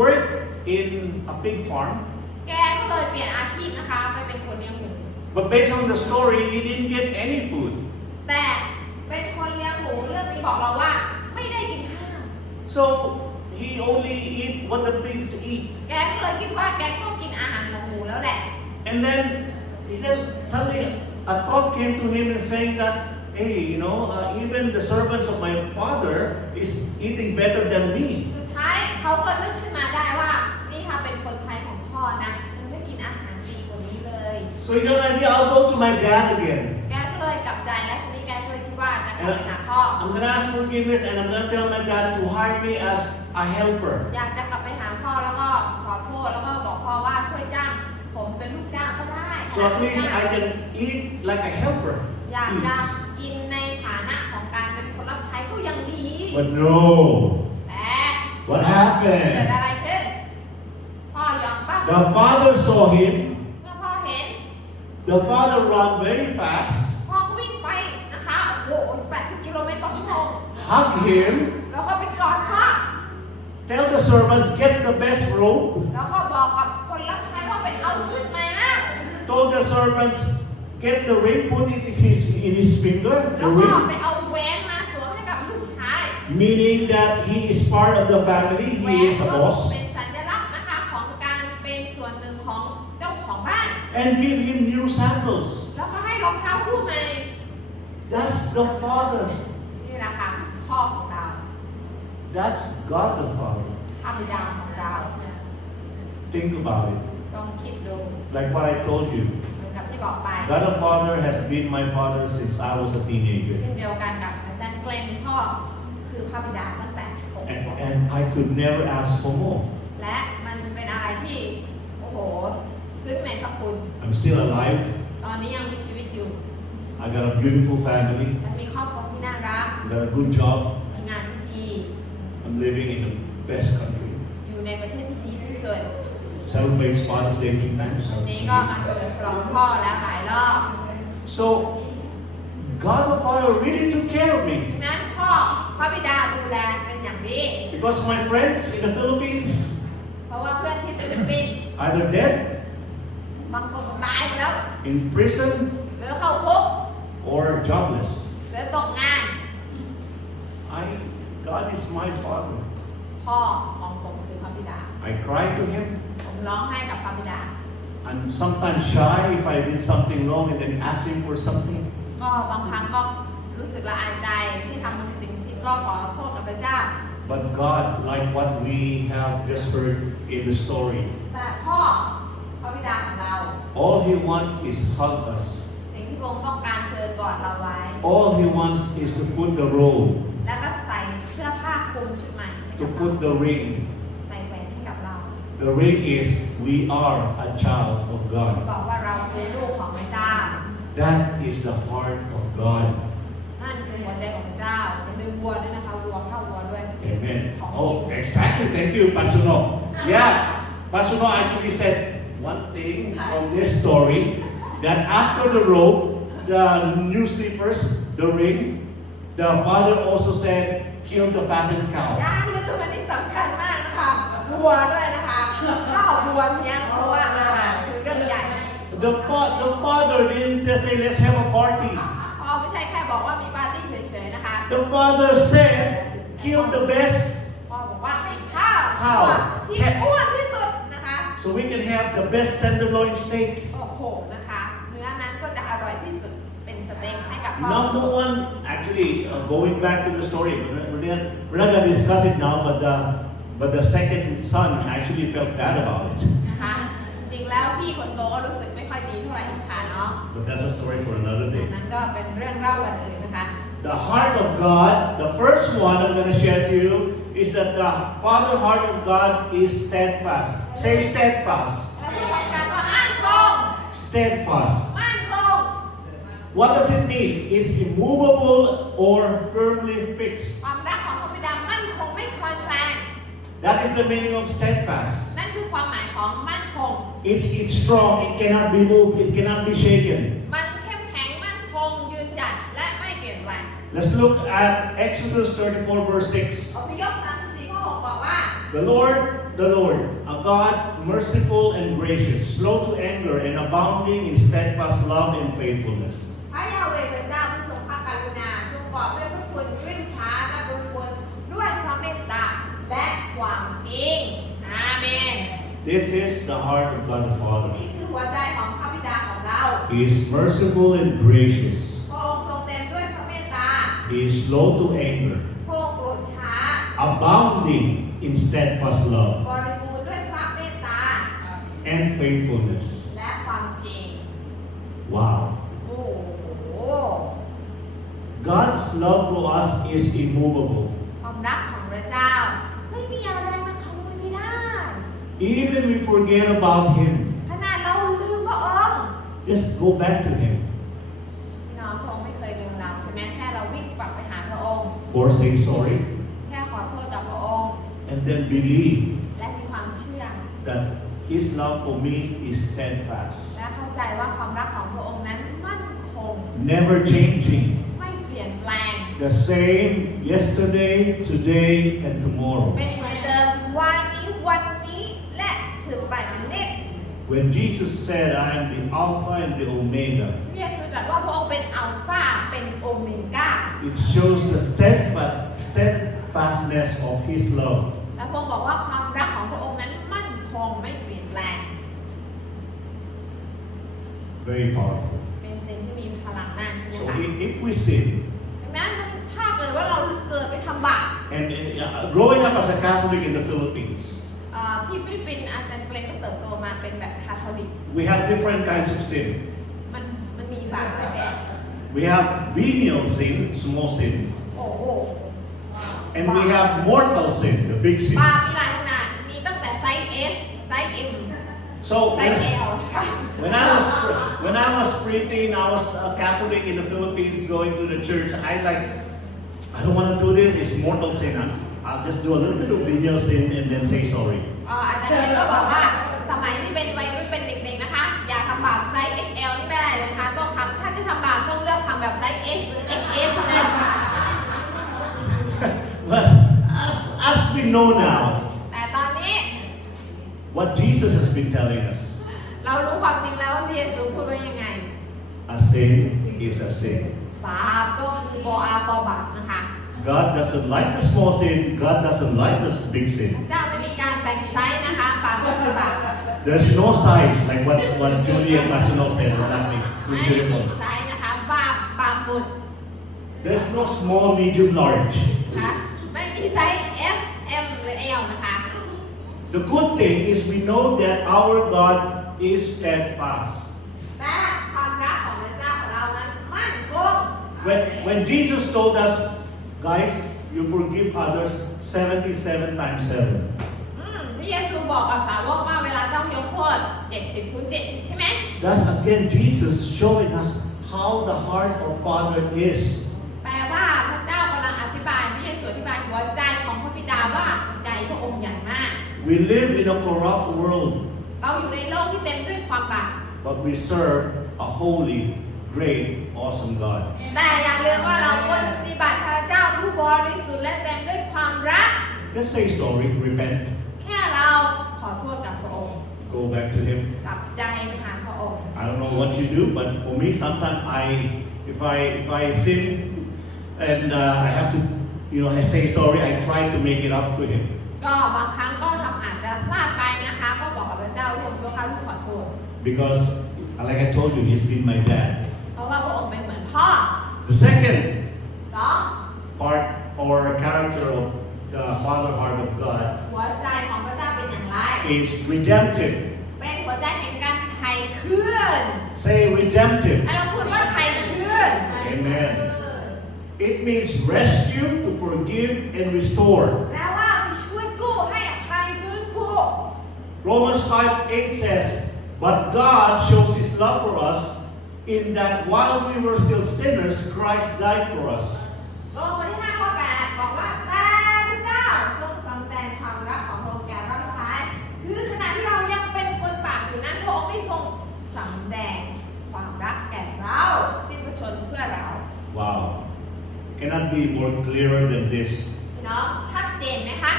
worked in a pig farm. แกก็เลยเปลี่ยนอาชีพนะคะไปเป็นคนเลี้ยงหมู But based on the story, he didn't get any food. แต่เป็นคนเลี้ยงหมูเรื่องนี้บอกเราว่าไม่ได้กินข้าว So he only eat what the pigs eat. แกก็เลยคิดว่าแกต้องกินอาหารของหมูแล้วแหละ And then he said, suddenly a thought came to him and saying that, hey, even the servants of my father is eating better than me. สุดท้ายเขาก็นึกขึ้นมาได้ว่านี่ถ้าเป็นคนใช้ของพ่อนะมันไม่กินอาหารดีกว่านี้เลย So he got an idea, I'll go to my dad again. แกก็เลยกลับใจแล้วทีนี้แกก็เลยคิดว่าจะกลับไปหาพ่อ I'm going to ask forgiveness and I'm going to tell my dad to hire me as a helper. อยากจะกลับไปหาพ่อแล้วก็ขอโทษแล้วก็บอกพ่อว่าช่วยจ้างผมเป็นลูกจ้างก็ได้ So at least I can eat like a helper. อยากจะ Eats. กินในฐานะของการเป็นคนรับใช้ก็ยังดี But no. แต่ What เกิด happened? อะไรขึ้น พ่อยอมป่ะ The father saw him. เมื่อพ่อเห็น The father ran very fast, พ่อก็วิ่งไปนะคะโอ้โห80 กิโลเมตรต่อชั่วโมง hug him, แล้วก็ไปกอดพ่อ tell the servants, get the best robe, แล้วก็บอกกับคนรับใช้ว่าไปเอาชุดมานะ told the servants, get the ring, put it in his finger, แล้ the วก็ไป ring, เอาแหวนมาสวมให้กับลูกชาย meaning that he is part of the family, แหว he น is a ก็ boss, เป็นสัญลักษณ์นะคะของการเป็นส่วนหนึ่งของเจ้าของบ้าน and give him new sandals. แล้วก็ให้รองเท้าคู่ใหม่ That's the father. นี่แหละค่ะพ่อของเรา That's God the Father. พระบิดาของเรา Think about it. ต้องคิดดู Like what I told you. เหมือนกับที่บอกไป God the Father has been my father since I was a teenager. เช่นเดียวกันกับอาจารย์เกรนพ่อคือพระบิดาตั้งแต่6 ขวบ And I could never ask for more. และมันเป็นอะไรที่โอ้โหซึ้งในพระคุณ I'm still alive. ตอนนี้ยังมีชีวิตอยู่ I got a beautiful family. และมีครอบครัวที่น่ารัก I got a good job. มีงานที่ดี I'm living in the best country. อยู่ในประเทศที่ดีที่สุด Celebrates Father's Day 2 times. วันนี้ก็มาเฉลิมฉลองพ่อแล้วหลายรอบ So, God the Father really took care of ดั me. งนั้นพ่อพระบิดาดูแลเป็นอย่างดี Because my friends in the Philippines, เพราะว่าเพื่อนที่ฟิลิปปินส์ either dead, บางคนก็ตายไปแล้ว in prison, หรือเข้าคุก or jobless. หรือตกงาน God is my Father. พ่อของผมคือพระบิดา I cry to Him. ผมร้องไห้กับพระบิดา I'm sometimes shy if I did something wrong and then ask Him for something. ก็บางครั้งก็รู้สึกละอายใจที่ทำในสิ่งที่ก็ขอโทษกับพระเจ้า But God, like what we have just heard in the story, แต่พ่อพระบิดาของเรา all He wants is hug us. สิ่งที่พระองค์ต้องการคือกอดเราไว้ All He wants is to put the robe, แล้วก็ใส่เสื้อผ้าคลุมชุดใหม่ให้ to กับเรา put the ring. ใส่แหวนให้กับเรา The ring is we are a child of ที่ God. บอกว่าเราคือลูกของพระเจ้า That is the heart of God. นั่นคือหัวใจของพระเจ้าอย่าลืมวัวด้วยนะคะวัวเข้าวัวด้วย Amen. Oh, exactly. Thank you, Pastor No. Yeah, Pastor No actually said one thing from this story that after the robe, the new slippers, the ring, The father also said, kill the fattened cow. การเลือกมันนี่สำคัญมากนะคะวัวด้วยนะคะข้าววัวเลี้ยงเพราะว่าอาหารคือเรื่องใหญ่ The father didn't just say, let's have a party. พ่อไม่ใช่แค่บอกว่ามีปาร์ตี้เฉยๆนะคะ The father said, kill the best พ่อบอกว่าให้ข้าว ข้าว ที่อ้วนที่สุดนะคะ so we can have the best tenderloin steak. โอ้โหนะคะเนื้อนั้นก็จะอร่อยที่สุดเป็นสเต็กให้กับพ่อ Number one, actually, going back to the story, we're not going to discuss it now, but the second son actually felt bad about it. นะคะจริงแล้วพี่คนโตก็รู้สึกไม่ค่อยดีเท่าไหร่อีกค่ะเนาะ But that's a story for another ดั day. งนั้นก็เป็นเรื่องเล่าวันอื่นนะคะ The heart of God, the first one I'm going to share to you, is that the Father heart of God is steadfast. Say steadfast. และที่ทำการว่ามั่นคง Steadfast. มั่นคง What does it mean? It's immovable or firmly fixed. ความรักของพระบิดามั่นคงไม่คลอนแคลน That is the meaning of steadfast. นั่นคือความหมายของมั่นคง It's strong. It cannot be moved. It cannot be shaken. มันเข้มแข็งมั่นคงยืนหยัดและไม่เปลี่ยนแปลง Let's look at Exodus 34 verse 6. อพยพ34ข้อ6บอกว่า The Lord, a God merciful and gracious, slow to anger and abounding in steadfast love and faithfulness. พระยาเวห์พระเจ้าผู้ทรงพระกรุณาทรงกอบด้วยพระคุณรื่นช้าและบริบูรณ์ด้วยพระเมตตาและความจริงอาเมน This is the heart of God the Father. นี่คือหัวใจของพระบิดาของเรา He is merciful and gracious. พระองค์ทรงเต็มด้วยพระเมตตา He is slow to anger, พระองค์โปรดช้า abounding in steadfast love บริบูรณ์ด้วยพระเมตตา and faithfulness. และความจริง Wow. โอ้โห God's love for us is immovable. ความรักของพระเจ้า ไม่มีอะไรมาขโมยไม่ได้ Even we forget about Him, ขนาดเราลืมพระองค์ just go back to Him พี่น้องพระองค์ไม่เคยลืมเราใช่ไหมแค่เราวิ่งกลับไปหาพระองค์ or say sorry แค่ขอโทษกับพระองค์ and then believe และมีความเชื่อ that His love for me is steadfast, และเข้าใจว่าความรักของพระองค์นั้นมั่นคง never changing, ไม่เปลี่ยนแปลง the same yesterday, today, and tomorrow. เป็นเหมือนเดิมวันนี้และสืบไปเป็นนิจ When Jesus said, I am the Alpha and the Omega, พระเยซูตรัสว่าพระองค์เป็นอัลฟาเป็นโอเมก้า it shows the steadfastness of His love. และพระองค์บอกว่าความรักของพระองค์นั้นมั่นคงไม่เปลี่ยนแปลง Very powerful. เป็นสิ่งที่มีพลังมากใช่ไหม So คะ if we sin, ดังนั้นถ้าเกิดว่าเราเกิดไปทำบาป and growing up as a Catholic in the Philippines, ที่ฟิลิปปินส์อาจารย์เกรนก็เติบโตมาเป็นแบบคาทอลิก we have different kinds of sin. มันมีบาปหลายแบบ We have venial sin, small sin, โอ้โห and we have mortal sin, the big sin. บาปมีหลายขนาดมีตั้งแต่ไซส์ S ไซส์ M So ไซส์ L ค่ะ when I was preteen, I was a Catholic in the Philippines, going to the church. I don't want to do this. It's mortal sin. I'll just do a little bit of venial sin and then say sorry. อาจารย์เกรนก็บอกว่าสมัยที่เป็นวัยรุ่นเป็นเด็กๆนะคะ อย่าทำบาปไซส์ XL นี่ไม่ได้เลยนะคะต้องทำถ้าจะทำบาปต้องเลือกทำแบบไซส์ S หรือ XS เท่านั้น But as we know now, แต่ตอนนี้ what Jesus has been telling us, เรารู้ความจริงแล้วว่าพระเยซูพูดว่ายังไง a sin is a sin. บาปก็คือบอาปอบาปนะคะ God doesn't like the small sin. God doesn't like the big sin. เจ้าไม่มีการแบ่งไซส์นะคะบาปก็คือบาป There's no size like what Julie and Masino said. What I think ไม่ was มี beautiful. ไซส์นะคะบาปหมด There's no small, medium, large. นะคะไม่มีไซส์ S M หรือ L นะคะ The good thing is we know that our God is steadfast. แต่ความรักของพระเจ้าของเรานั้นมั่นคง When Jesus told us, guys, you forgive others 77 times 7. พระเยซูบอกกับสาวกว่าเวลาต้องยกโทษ70 คูณ 70 ใช่ไหม That's again Jesus showing us how the heart of Father is. แปลว่าพระเจ้ากำลังอธิบายพระเยซูอธิบายหัวใจของพระบิดาว่าหัวใจพระองค์ใหญ่มาก We live in a corrupt world, เราอยู่ในโลกที่เต็มด้วยความบาป but we serve a holy, great, awesome God. แต่อย่าลืมว่าเราปฏิบัติภาร ริสุทธิ์และเต็มด้วยความรัก Just say sorry, repent, แค่เราขอโทษกับพระองค์ go back to Him. กลับใจไปหาพระองค์ I don't know what you do, but for me, sometimes if I sin and I have to, I say sorry, I try to make it up to Him. ก็บางครั้งก็อาจจะพลาดไปนะคะ ก็บอกกับพระเจ้าพระองค์เจ้าข้าลูกขอโทษ Because, like I told you, He's been my dad. เพราะว่าพระองค์เป็นเหมือนพ่อ The second สอง part or character of the Father heart of God หัวใจของพระเจ้าเป็นอย่างไร is redemptive. เป็นหัวใจแห่งการไถ่คืน Say redemptive. ให้เราพูดว่าไถ่คืน Amen. It means rescue, to forgive and restore. แปลว่าช่วยกู้ให้อภัยฟื้นฟู Romans 5:8 says, "But God shows His love for us in that while we were still sinners, Christ died for us." โลกบทที่5ข้อ8บอกว่าแต่พระเจ้าทรงสำแดงความรักของพระองค์แก่เราทั้งหลายคือขณะที่เรายังเป็นคนบาปอยู่นั้นพระองค์ได้ทรงสำแดงความรักแก่เราสิ้นพระชนม์เพื่อเรา Wow. Cannot be more clearer than this. พี่น้องชัดเจนไหมคะ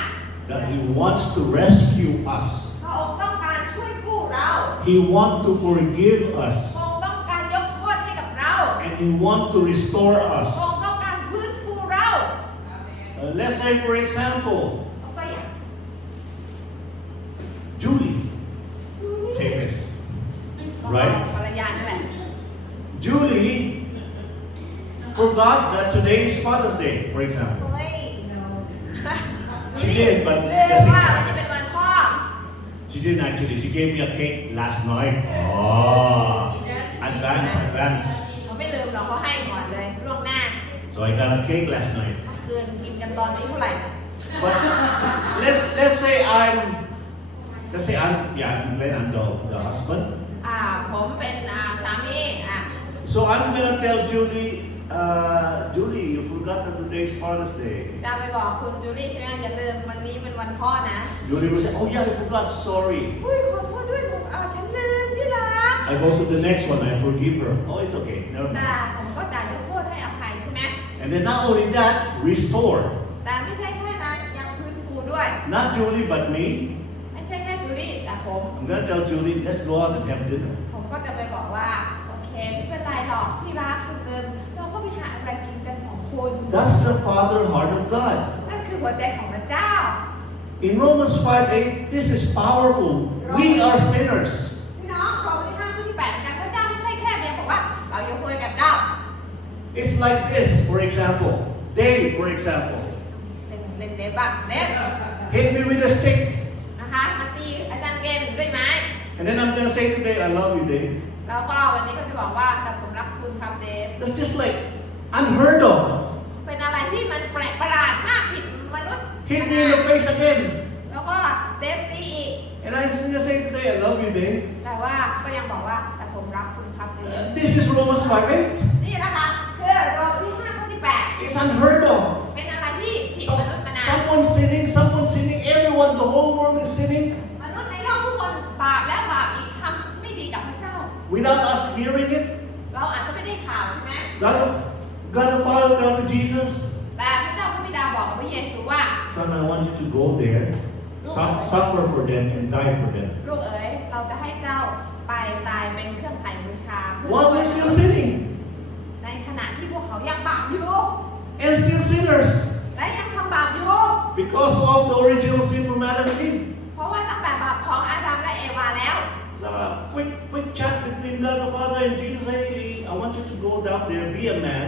That He wants to rescue us. พระองค์ต้องการช่วยกู้เรา He wants to forgive พ us. ระองค์ต้องการยกโทษให้กับเรา And He wants to restore พระ us. องค์ต้องการฟื้นฟูเรา Let's say, for example, ยกตัวอย่าง Julie. Say this. ก็ Right. ภรรยานั่นแหละ Julie forgot that today is Father's Day, for example. เฮ้ย no She did, but เรียกว่าวันนี้เป็นวันพ่อ She didn't actually. She gave me a cake last night. Oh, advance. เขาไม่ลืมหรอกเขาให้ก่อนเลยล่วงหน้า So I got a cake last night. เมื่อคืนกินกันตอนนี้เท่าไหร่ But let's say I'm Glenn, I'm the husband. ผมเป็นสามีSo I'm gonna tell Julie, Julie, you forgot that today is Father's Day. จะไปบอกคุณจูลี่ใช่ไหมอย่าลืมวันนี้เป็นวันพ่อนะ Julie will say, oh yeah, I forgot, sorry. อุ้ยขอโทษด้วยผมฉันลืมที่รัก I go to the next one, I forgive her. Oh, it's okay, never แต่ mind. ผมก็จะยกโทษให้อภัยใช่ไหม And then not only that, restore. แต่ไม่ใช่แค่นั้นยังฟื้นฟูด้วย Not Julie, but me. ไม่ใช่แค่จูลี่แต่ผม I'm gonna tell Julie, let's go out and have dinner. ผมก็จะไปบอกว่าโอเคไม่เป็นไรหรอกที่รักคุณลืมเราก็ไปหาอะไรกินกัน2 คน That's the Father heart of God. นั่นคือหัวใจของพระเจ้า In Romans 5:8, this is powerful. We are sinners. พี่น้องบอกวันที่5ข้อที่8กันพระเจ้าไม่ใช่แค่เพียงบอกว่าเรายกโทษกับเจ้า It's like this, for example. Dave, for example, หนึ่งเดฟบ้างเดฟ hit me with a stick. นะคะมาตีอาจารย์เกณฑ์ด้วยไม้ And then I'm gonna say to Dave, I love you, Dave. แล้วก็วันนี้ก็จะบอกว่าแต่ผมรักคุณครับเดฟ That's just like unheard of. เป็นอะไรที่มันแปลกประหลาดมากผิดมนุษย์ Hit me in the face again. แล้วก็เดฟตีอีก And I'm just gonna say today, I love you, Dave. แต่ว่าก็ยังบอกว่าแต่ผมรักคุณครับเดฟ This is Romans 5:8. นี่นะคะคือบอกที่5ข้อที่8 It's unheard of. เป็นอะไรที่ผิด So, มนุษย์มานาน someone sinning, everyone, the whole world is sinning มนุษย์ในโลกทุกคนบาปและบาปอีกทำไม่ดีกับพระเจ้า without us hearing it. เราอาจจะไม่ได้ข่าวใช่ไหม God the Father tell to Jesus, แต่พระเจ้าพระบิดาบอกกับพระเยซูว่า Son, I want you to go there, suffer for them and die for them. ลูกเอ๋ยเราจะให้เจ้าไปตายเป็นเครื่องไถ่บูชาเพื่อ While we're still sinning ในขณะที่พวกเขายังบาปอยู่ and still sinners, และยังทำบาปอยู่ because of the original sin from Adam and Eve. เพราะว่าตั้งแต่บาปของอาดัมและเอวาแล้ว So quick chat between God the Father and Jesus. Hey, I want you to go down there, be a man,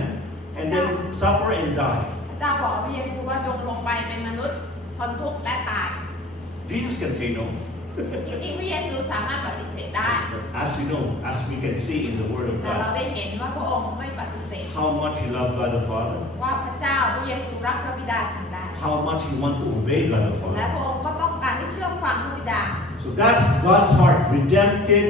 and then suffer and die. พระเจ้าบอกกับพระเยซูว่าจงลงไปเป็นมนุษย์ทนทุกข์และตาย Jesus can say no. จริงๆพระเยซูสามารถปฏิเสธได้ As you know, as we can see in the Word of แต่เรา God, ได้เห็นว่าพระองค์ไม่ปฏิเสธ how much He loved God the Father, ว่าพระเจ้าพระเยซูรักพระบิดาฉันใด how much He wants to obey God the และ Father. พระองค์ก็ต้องการที่เชื่อฟังพระบิดา So that's God's heart, redemptive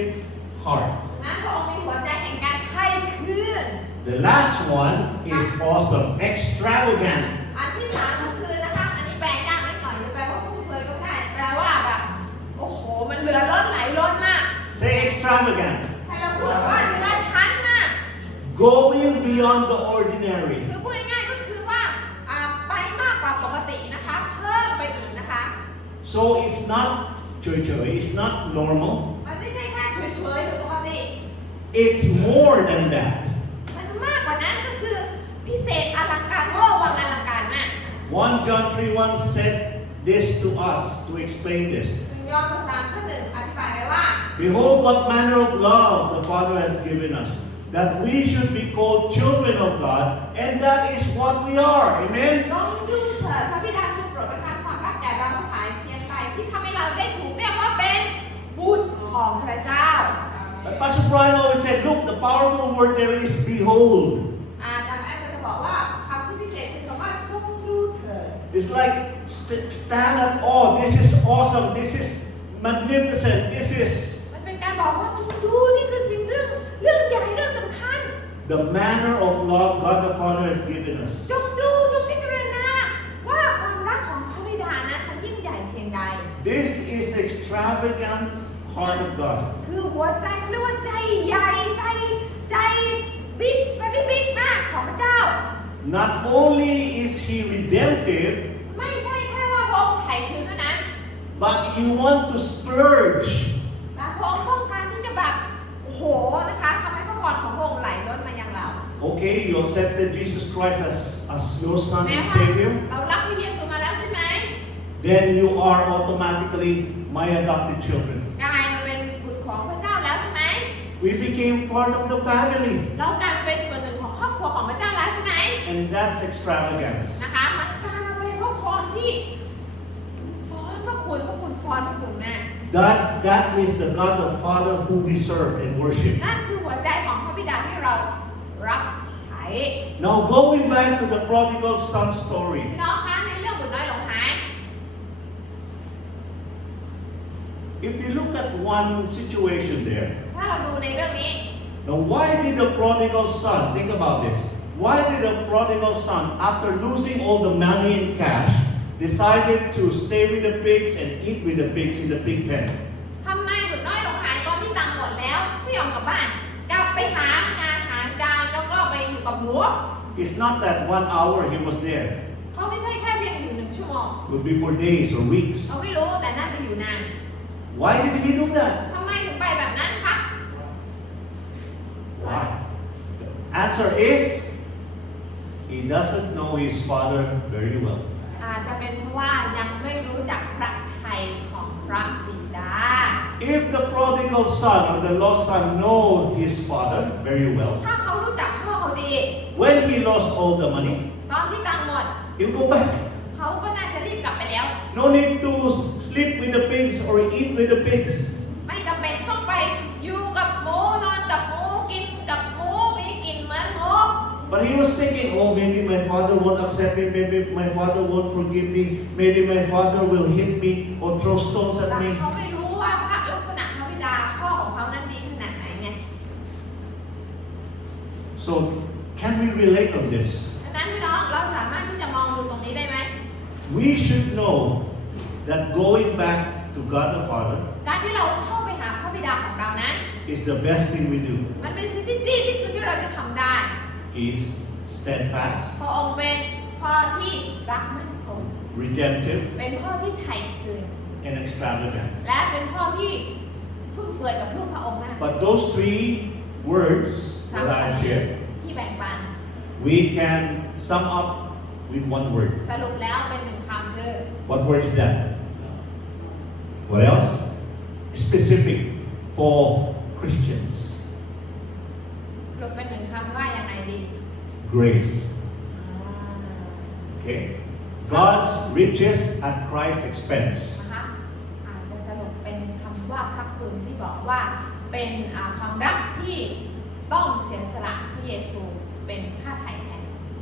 heart. นั้นพระองค์มีหัวใจแห่งการไถ่คืน The last one is awesome, extravagant. อันที่3ก็คือนะคะอันนี้แปลยากนิดหน่อยหรือแปลว่าฟุ่มเฟือยก็ได้แปลว่าแบบโอ้โหมันเหลือล้นไหลล้นมาก Say extravagant. ให้เราพูดว่าเหลือชั้นน่ะ Going beyond the ordinary. คือพูดง่ายๆก็คือว่าไป ตินะคะเพิ่มไปอีกนะคะ So it's not joy, it's not normal. มันไม่ใช่แค่เฉยๆหรือปกติ It's more than that. มันมากกว่านั้นก็คือพิเศษอลังการเวอร์วังอลังการมาก 1 John 3:1 said this to us to explain this. ยอห์นบท3ข้อ 1อธิบายไว้ว่า Behold, what manner of love the Father has given us, that we should be called children of God, and that is what we are. Amen? จงดูเถิดพระบิดาทรงโปรดประทานความรักแก่เราทั้งหลายเพียงใดที่ทำให้เราได้ถูกเรียกว่าเป็นบุตรของพระเจ้า But Pastor Brian always said, look, the powerful word there is behold. อาจารย์แอนจะบอกว่าคำที่พิเศษคือคำว่าจงดูเถิด It's like stand up, oh, this is awesome, this is magnificent, this is มันเป็นการบอกว่าจงดูนี่คือสิ่งเรื่องใหญ่เรื่องสำคัญ the manner of love God the Father has given us. จงดูจงพิจารณาว่าความรักของพระบิดานั้นมันยิ่งใหญ่เพียงใด This is extravagant heart of God. คือหัวใจเขาเรียกว่าใจใหญ่ใจบิ๊กvery big มากของพระเจ้า Not only is He redemptive, ไม่ใช่แค่ว่าพระองค์ไถ่คืนเท่านั้น but He wants to splurge. แต่พระองค์ต้องการที่จะแบบโอ้โหนะคะทำให้พระพรของพระองค์ไหลล้นมายังเรา Okay, you accepted Jesus Christ as your Son แม้ and ว่า Savior, เรารับพระเยซูมาแล้วใช่ไหม then you are automatically my adopted children. กลายมาเป็นบุตรของพระเจ้าแล้วใช่ไหม We became part of the family, เรากลายเป็นส่วนหนึ่งของครอบครัวของพระเจ้าแล้วใช่ไหม and that's extravagance. นะคะมันกลายมาเป็นพระพรที่ซ้อนพระคุณซ้อนพระคุณแม่ That is the God the Father who we serve and worship. นั่นคือหัวใจของพระบิดาที่เรารับใช้ Now going back to the prodigal son story. พี่น้องคะในเรื่องบุตรน้อยหลงหาย If you look at one situation there, ถ้าเราดูในเรื่องนี้ now why did the prodigal son, think about this, why did the prodigal son, after losing all the money and cash, decided to stay with the pigs and eat with the pigs in the pig pen? ทำไมบุตรน้อยหลงหายตอนที่ตังค์หมดแล้วไม่ยอมกลับบ้านกลับไปหางานหาการแล้วก็ไปอยู่กับหมู It's not that 1 hour he was there. เขาไม่ใช่แค่เพียงอยู่1 ชั่วโมง It would be for days or weeks. เราไม่รู้แต่น่าจะอยู่นาน Why did he do that? ทำไมถึงไปแบบนั้นคะ Why? The answer is, he doesn't know his father very well. อาจจะเป็นเพราะว่ายังไม่รู้จักพระทัยของพระบิดา If the prodigal son or the lost son know his father very well, ถ้าเขารู้จักพ่อเขาดี when he lost all the money, ตอนที่ตังค์หมด he'll go back. เขาก็น่าจะรีบกลับไปแล้ว No need to sleep with the pigs or eat with the pigs. ไม่จำเป็นต้องไปอยู่กับหมูนอนกับหมูกินกับหมูมีกินเหมือนหมู But he was thinking, oh, maybe my father won't accept me, maybe my father won't forgive me, maybe my father will hit me or throw stones แต่ at me. เขาไม่รู้ว่าพระลักษณะพระบิดาพ่อของเขานั้นดีขนาดไหนไง So, can we relate on this? ดังนั้นพี่น้องเราสามารถที่จะมองดูตรงนี้ได้ไหม We should know that going back to God the Father การที่เราเข้าไปหาพระบิดาของเรานั้น is the best thing we do. มันเป็นสิ่งที่ดีที่สุดที่เราจะทำได้ He is steadfast, พระองค์เป็นพ่อที่รักมั่นคง redemptive, เป็นพ่อที่ไถ่คืน and extravagant. และเป็นพ่อที่ฟุ่มเฟือยกับลูกพระองค์มาก But those three words สาม that I คำ shared, ที่แบ่งปัน we can sum up with one word. สรุปแล้วเป็นหนึ่งคำคือ What word is that? What else? Specific for Christians. สรุปเป็นหนึ่งคำว่ายังไงดี Grace. Okay? God's riches at Christ's expense. นะคะอาจจะสรุปเป็นคำว่าพระคุณที่บอกว่าเป็นความรักที่ต้องเสียสละพระเยซูเป็นค่าไถ่แทน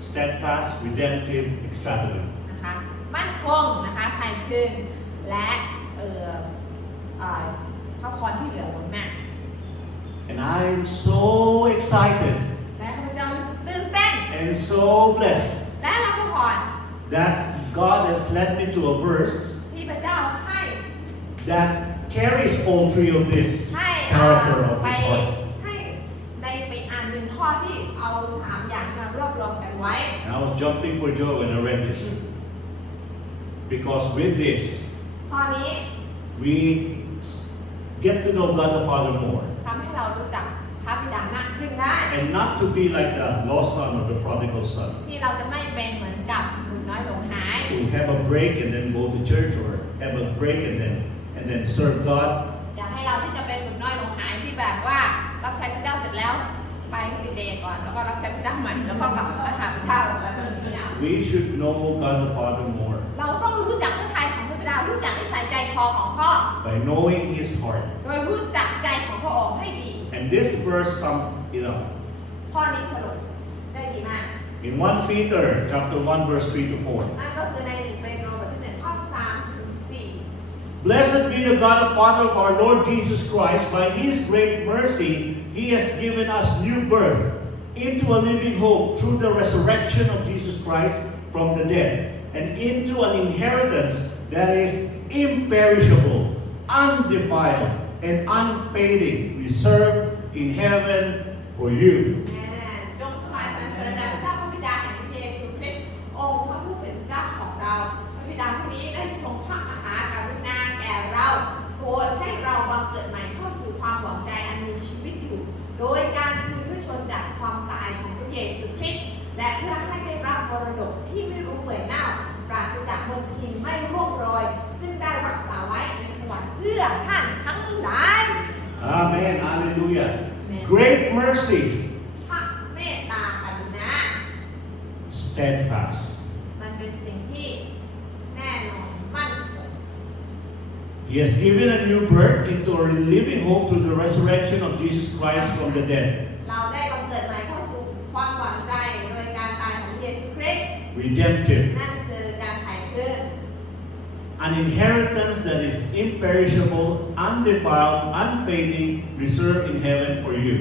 Steadfast, redemptive, extravagant. นะคะมั่นคงนะคะไถ่คืนและพระพรที่เหลือล้นมาก And I'm so excited และข้าพเจ้ารู้สึกตื่นเต้น and so blessed และรับพระพร that God has led me to a verse ที่พระเจ้าให้ that carries all three of this ให้ character of ไป His heart. ให้ได้ไปอ่านหนึ่งข้อที่เอา3อย่างมารวบรวมกันไว้ And I was jumping for joy when I read this. Because with this, ข้อนี้ we get to know God the Father more. ทำให้เรารู้จักพระบิดามากขึ้นได้ And not to be like the lost son or the prodigal son. ที่เราจะไม่เป็นเหมือนกับบุตรน้อยหลงหาย To have a break and then go to church, or have a break and then serve God. อยากให้เราที่จะเป็นบุตรน้อยหลงหายที่แบบว่ารับใช้พระเจ้าเสร็จแล้วไปฮอลิเดย์ก่อนแล้วก็รับใช้พระเจ้าใหม่แล้วก็กลับมาหาพระเจ้าแล้วก็อย่างนี้ We should know God the Father more เราต้องรู้จักพระทัยของพระบิดารู้จักนิสัยใจคอของพ่อ by knowing His heart. โดยรู้จักใจของพระองค์ให้ดี And this verseข้อนี้สรุปได้ดีมาก in 1 Peter chapter 1 verse 3 to 4. นั่นก็คือใน1 เปโตรบทที่ 1 ข้อ 3 ถึง 4 Blessed be the God and Father of our Lord Jesus Christ. By His great mercy, He has given us new birth into a living hope through the resurrection of Jesus Christ from the dead, and into an inheritance that is imperishable, undefiled, and unfading, reserved in heaven for you. จงถวายสรรเสริญแด่พระเจ้าพระบิดาแห่งพระเยซูคริสต์องค์พระผู้เป็นเจ้าของเราพระบิดาผู้นี้ได้ทรงพระมหากรุณาแก่เราโปรดให้เราบังเกิดใหม่เข้าสู่ความหวังใจอันมีชีวิตอยู่ โดยการคืนพระชนม์จากความตายของพระเยซูคริสต์และเพื่อให้ได้รับมรดกที่ไม่รู้เปื่อยเน่าปราศจากมลทินไม่ร่วงโรยซึ่งได้รักษาไว้ในสวรรค์เพื่อท่านทั้งหลาย Amen. Hallelujah. Great mercy, พระเมตตากรุณา steadfast. มันเป็นสิ่งที่แน่นอนมั่นคง He has given a new birth into a living hope through the resurrection of Jesus Christ from the dead. เราได้บังเกิดใหม่เข้าสู่ความหวังใจโดยการตายของเยซูคริสต์ Redemptive. นั่นคือการไถ่คืน An inheritance that is imperishable, undefiled, unfading, reserved in heaven for you.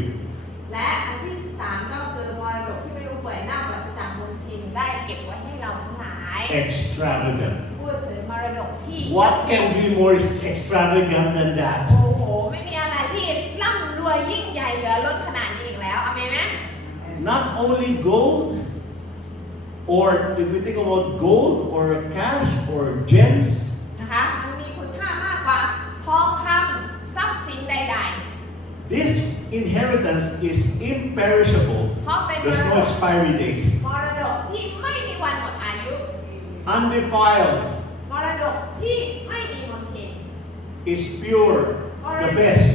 และอันที่สามก็คือมรดกที่ไม่รู้เปื่อยเน่าปราศจากมลทินได้เก็บไว้ให้เราทั้งหลาย Extravagant. พูดถึงมรดกที่ What can be more extravagant than that? โอ้โหไม่มีอะไรที่ร่ำรวยยิ่งใหญ่เหลือล้นขนาดนี้อีกแล้วอเมนไหม Not only gold, or if we think about gold or cash or gems, นะคะมันมีคุณค่ามากกว่าทองคำทรัพย์สินใด this inheritance is imperishable. ๆ เพราะเป็นม There's ร no ดก expiry date. มรดกที่ไม่มีวันหมดอายุ Undefiled, มรดกที่ไม่มีมลทิน is pure, the best.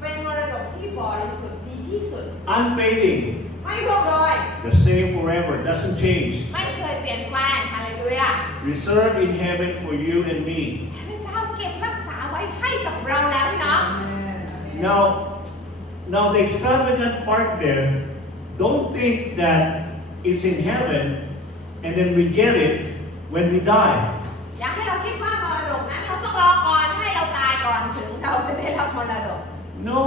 เป็นมรดกที่บริสุทธิ์ดีที่สุด Unfading, ไม่ร่วงโรย the same forever, doesn't change. ไม่เคยเปลี่ยนแปลงฮาเลลูยา Reserved in heaven for you and me. พระเจ้าเก็บรักษาไว้ให้กับเราแล้วพี่น้อง Now the extravagant part there, don't think that it's in heaven and then we get it when we die. อยากให้เราคิดว่ามรดกนั้นเราต้องรอก่อนให้เราตายก่อนถึงเราจะได้รับมรดก No,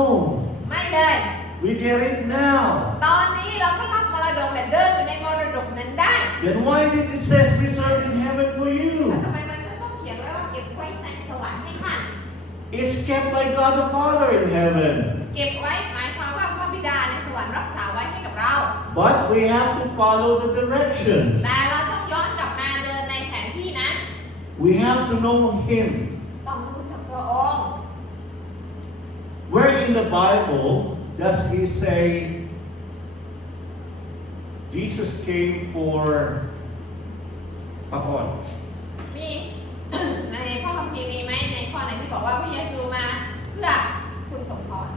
ไม่เลย we get it now. ตอนนี้เราก็รับมรดกและเดินอยู่ในมรดกนั้นได้ Then why did it says reserved in heaven for แล้ว you? ทำไมมันจะต้องเขียนไว้ว่าเก็บไว้ในสวรรค์ให้ท่าน It's kept by God the Father in heaven. เก็บไว้หมายความว่าพระบิดาในสวรรค์รักษาไว้ให้กับเรา But we have to follow the directions. แต่เราต้องย้อนกลับมาเดินในแผนที่นั้น We have to know Him. ต้องรู้จักพระองค์ Where in the Bible does He say Jesus came for Papon? มี ในพระคัมภีร์มีไหมในข้อไหนที่บอกว่าพระเยซูมาเพื่อคุณสมพร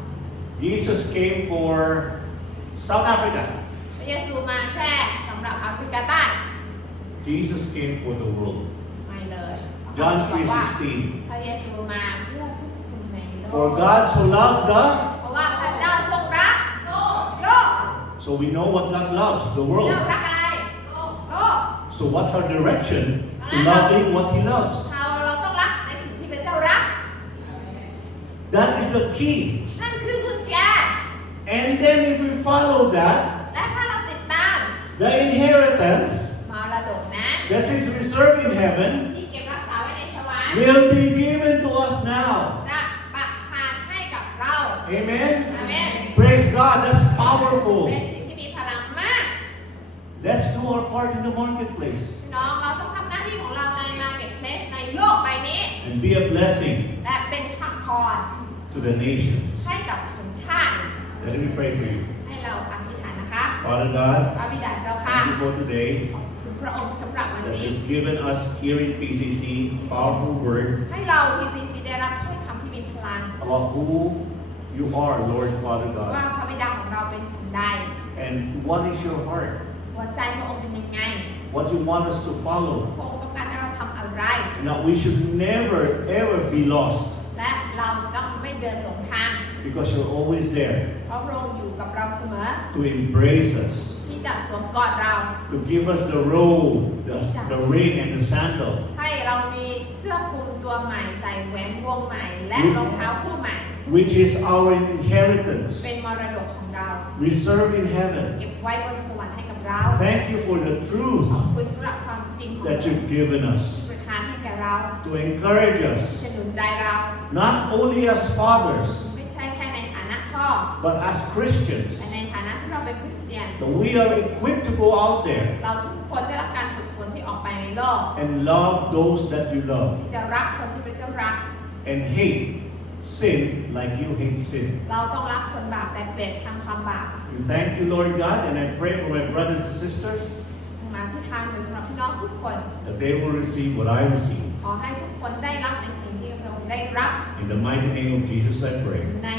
Jesus came for South Africa. พระเยซูมาแค่สำหรับแอฟริกาใต้ Jesus came for the world. ไม่เลย John บอกว่า 3:16. พระเยซูมาเพื่อทุกคนในโลก For God so loved the. เพราะว่าพระเจ้าทรงรักโลก So we know what God loves, the เจ้า world. รักอะไรโลก So what's our direction? To love Him what He loves. เราต้องรักในสิ่งที่พระเจ้ารัก That is the key. นั่นคือกุญแจ And then if we follow that, และถ้าเราติดตาม the inheritance มรดกนั้น that is reserved in heaven ที่เก็บรักษาไว้ในสวรรค์ will be given to us now. จะประทานให้กับเรา Amen? อาเมน Praise God, that's เป็น powerful. สิ่งที่มีพลังมาก Let's do our part in the marketplace. พี่น้องเราต้องทำหน้าที่ ที่ของเราใน Marketplace ในโลกใบนี้ and be a blessing และเป็นพระพร to the nations. ให้กับชนชาติ Let me pray for you. ให้เราอธิษฐานนะคะ Father God, พระบิดาเจ้าค่ะ thank you for today ขอบคุณพระองค์สำหรับวัน that นี้ you've given us here in PCC powerful word ให้เรา PCC ได้รับถ้อยคำที่มีพลัง about who you are, Lord Father ว่า God, พระบิดาของเราเป็นฉันใด and what is your heart, หัวใจพระองค์เป็นยังไง what you want us to follow, พระองค์ต้องการให้เราทำอะไร and that we should never ever be lost และเราต้องไม่เดินหลงทาง because you're always there เพราะพระองค์อยู่กับเราเสมอ to embrace us, ที่จะสวมกอดเรา to give us the robe, the ring, and the sandal, ให้เรามีเสื้อคลุมตัวใหม่ใส่แหวนวงใหม่ และรองเท้าคู่ใหม่ which is our inheritance, เป็นมรดกของเรา reserved in heaven. เก็บไว้บนสวรรค์ให้กับเรา Thank you for the truth ขอบคุณสำหรับความจริงของ that เรา you've given ที่ us ประทานให้แก่เรา to encourage us, จะหนุนใจเรา not only as fathers, ไม่ใช่แค่ในฐานะพ่อ but as Christians, แต่ในฐานะที่เราเป็นคริสเตียน that we are equipped to go out there เราทุกคนได้รับการฝึกฝนที่ออกไปในโลก and love those that you love ที่จะรักคนที่เป็นเจ้ารัก and hate sin like you hate sin. เราต้องรักคนบาปแต่เกลียดชังความบาป We thank you, Lord God, and I pray for my brothers and sisters มาที่ทานโดยสำหรับพี่น้องทุกคน that they will receive what I receive. ขอให้ทุกคนได้รับในสิ่งที่พระองค์ได้รับ In the mighty name of Jesus, I pray. ใน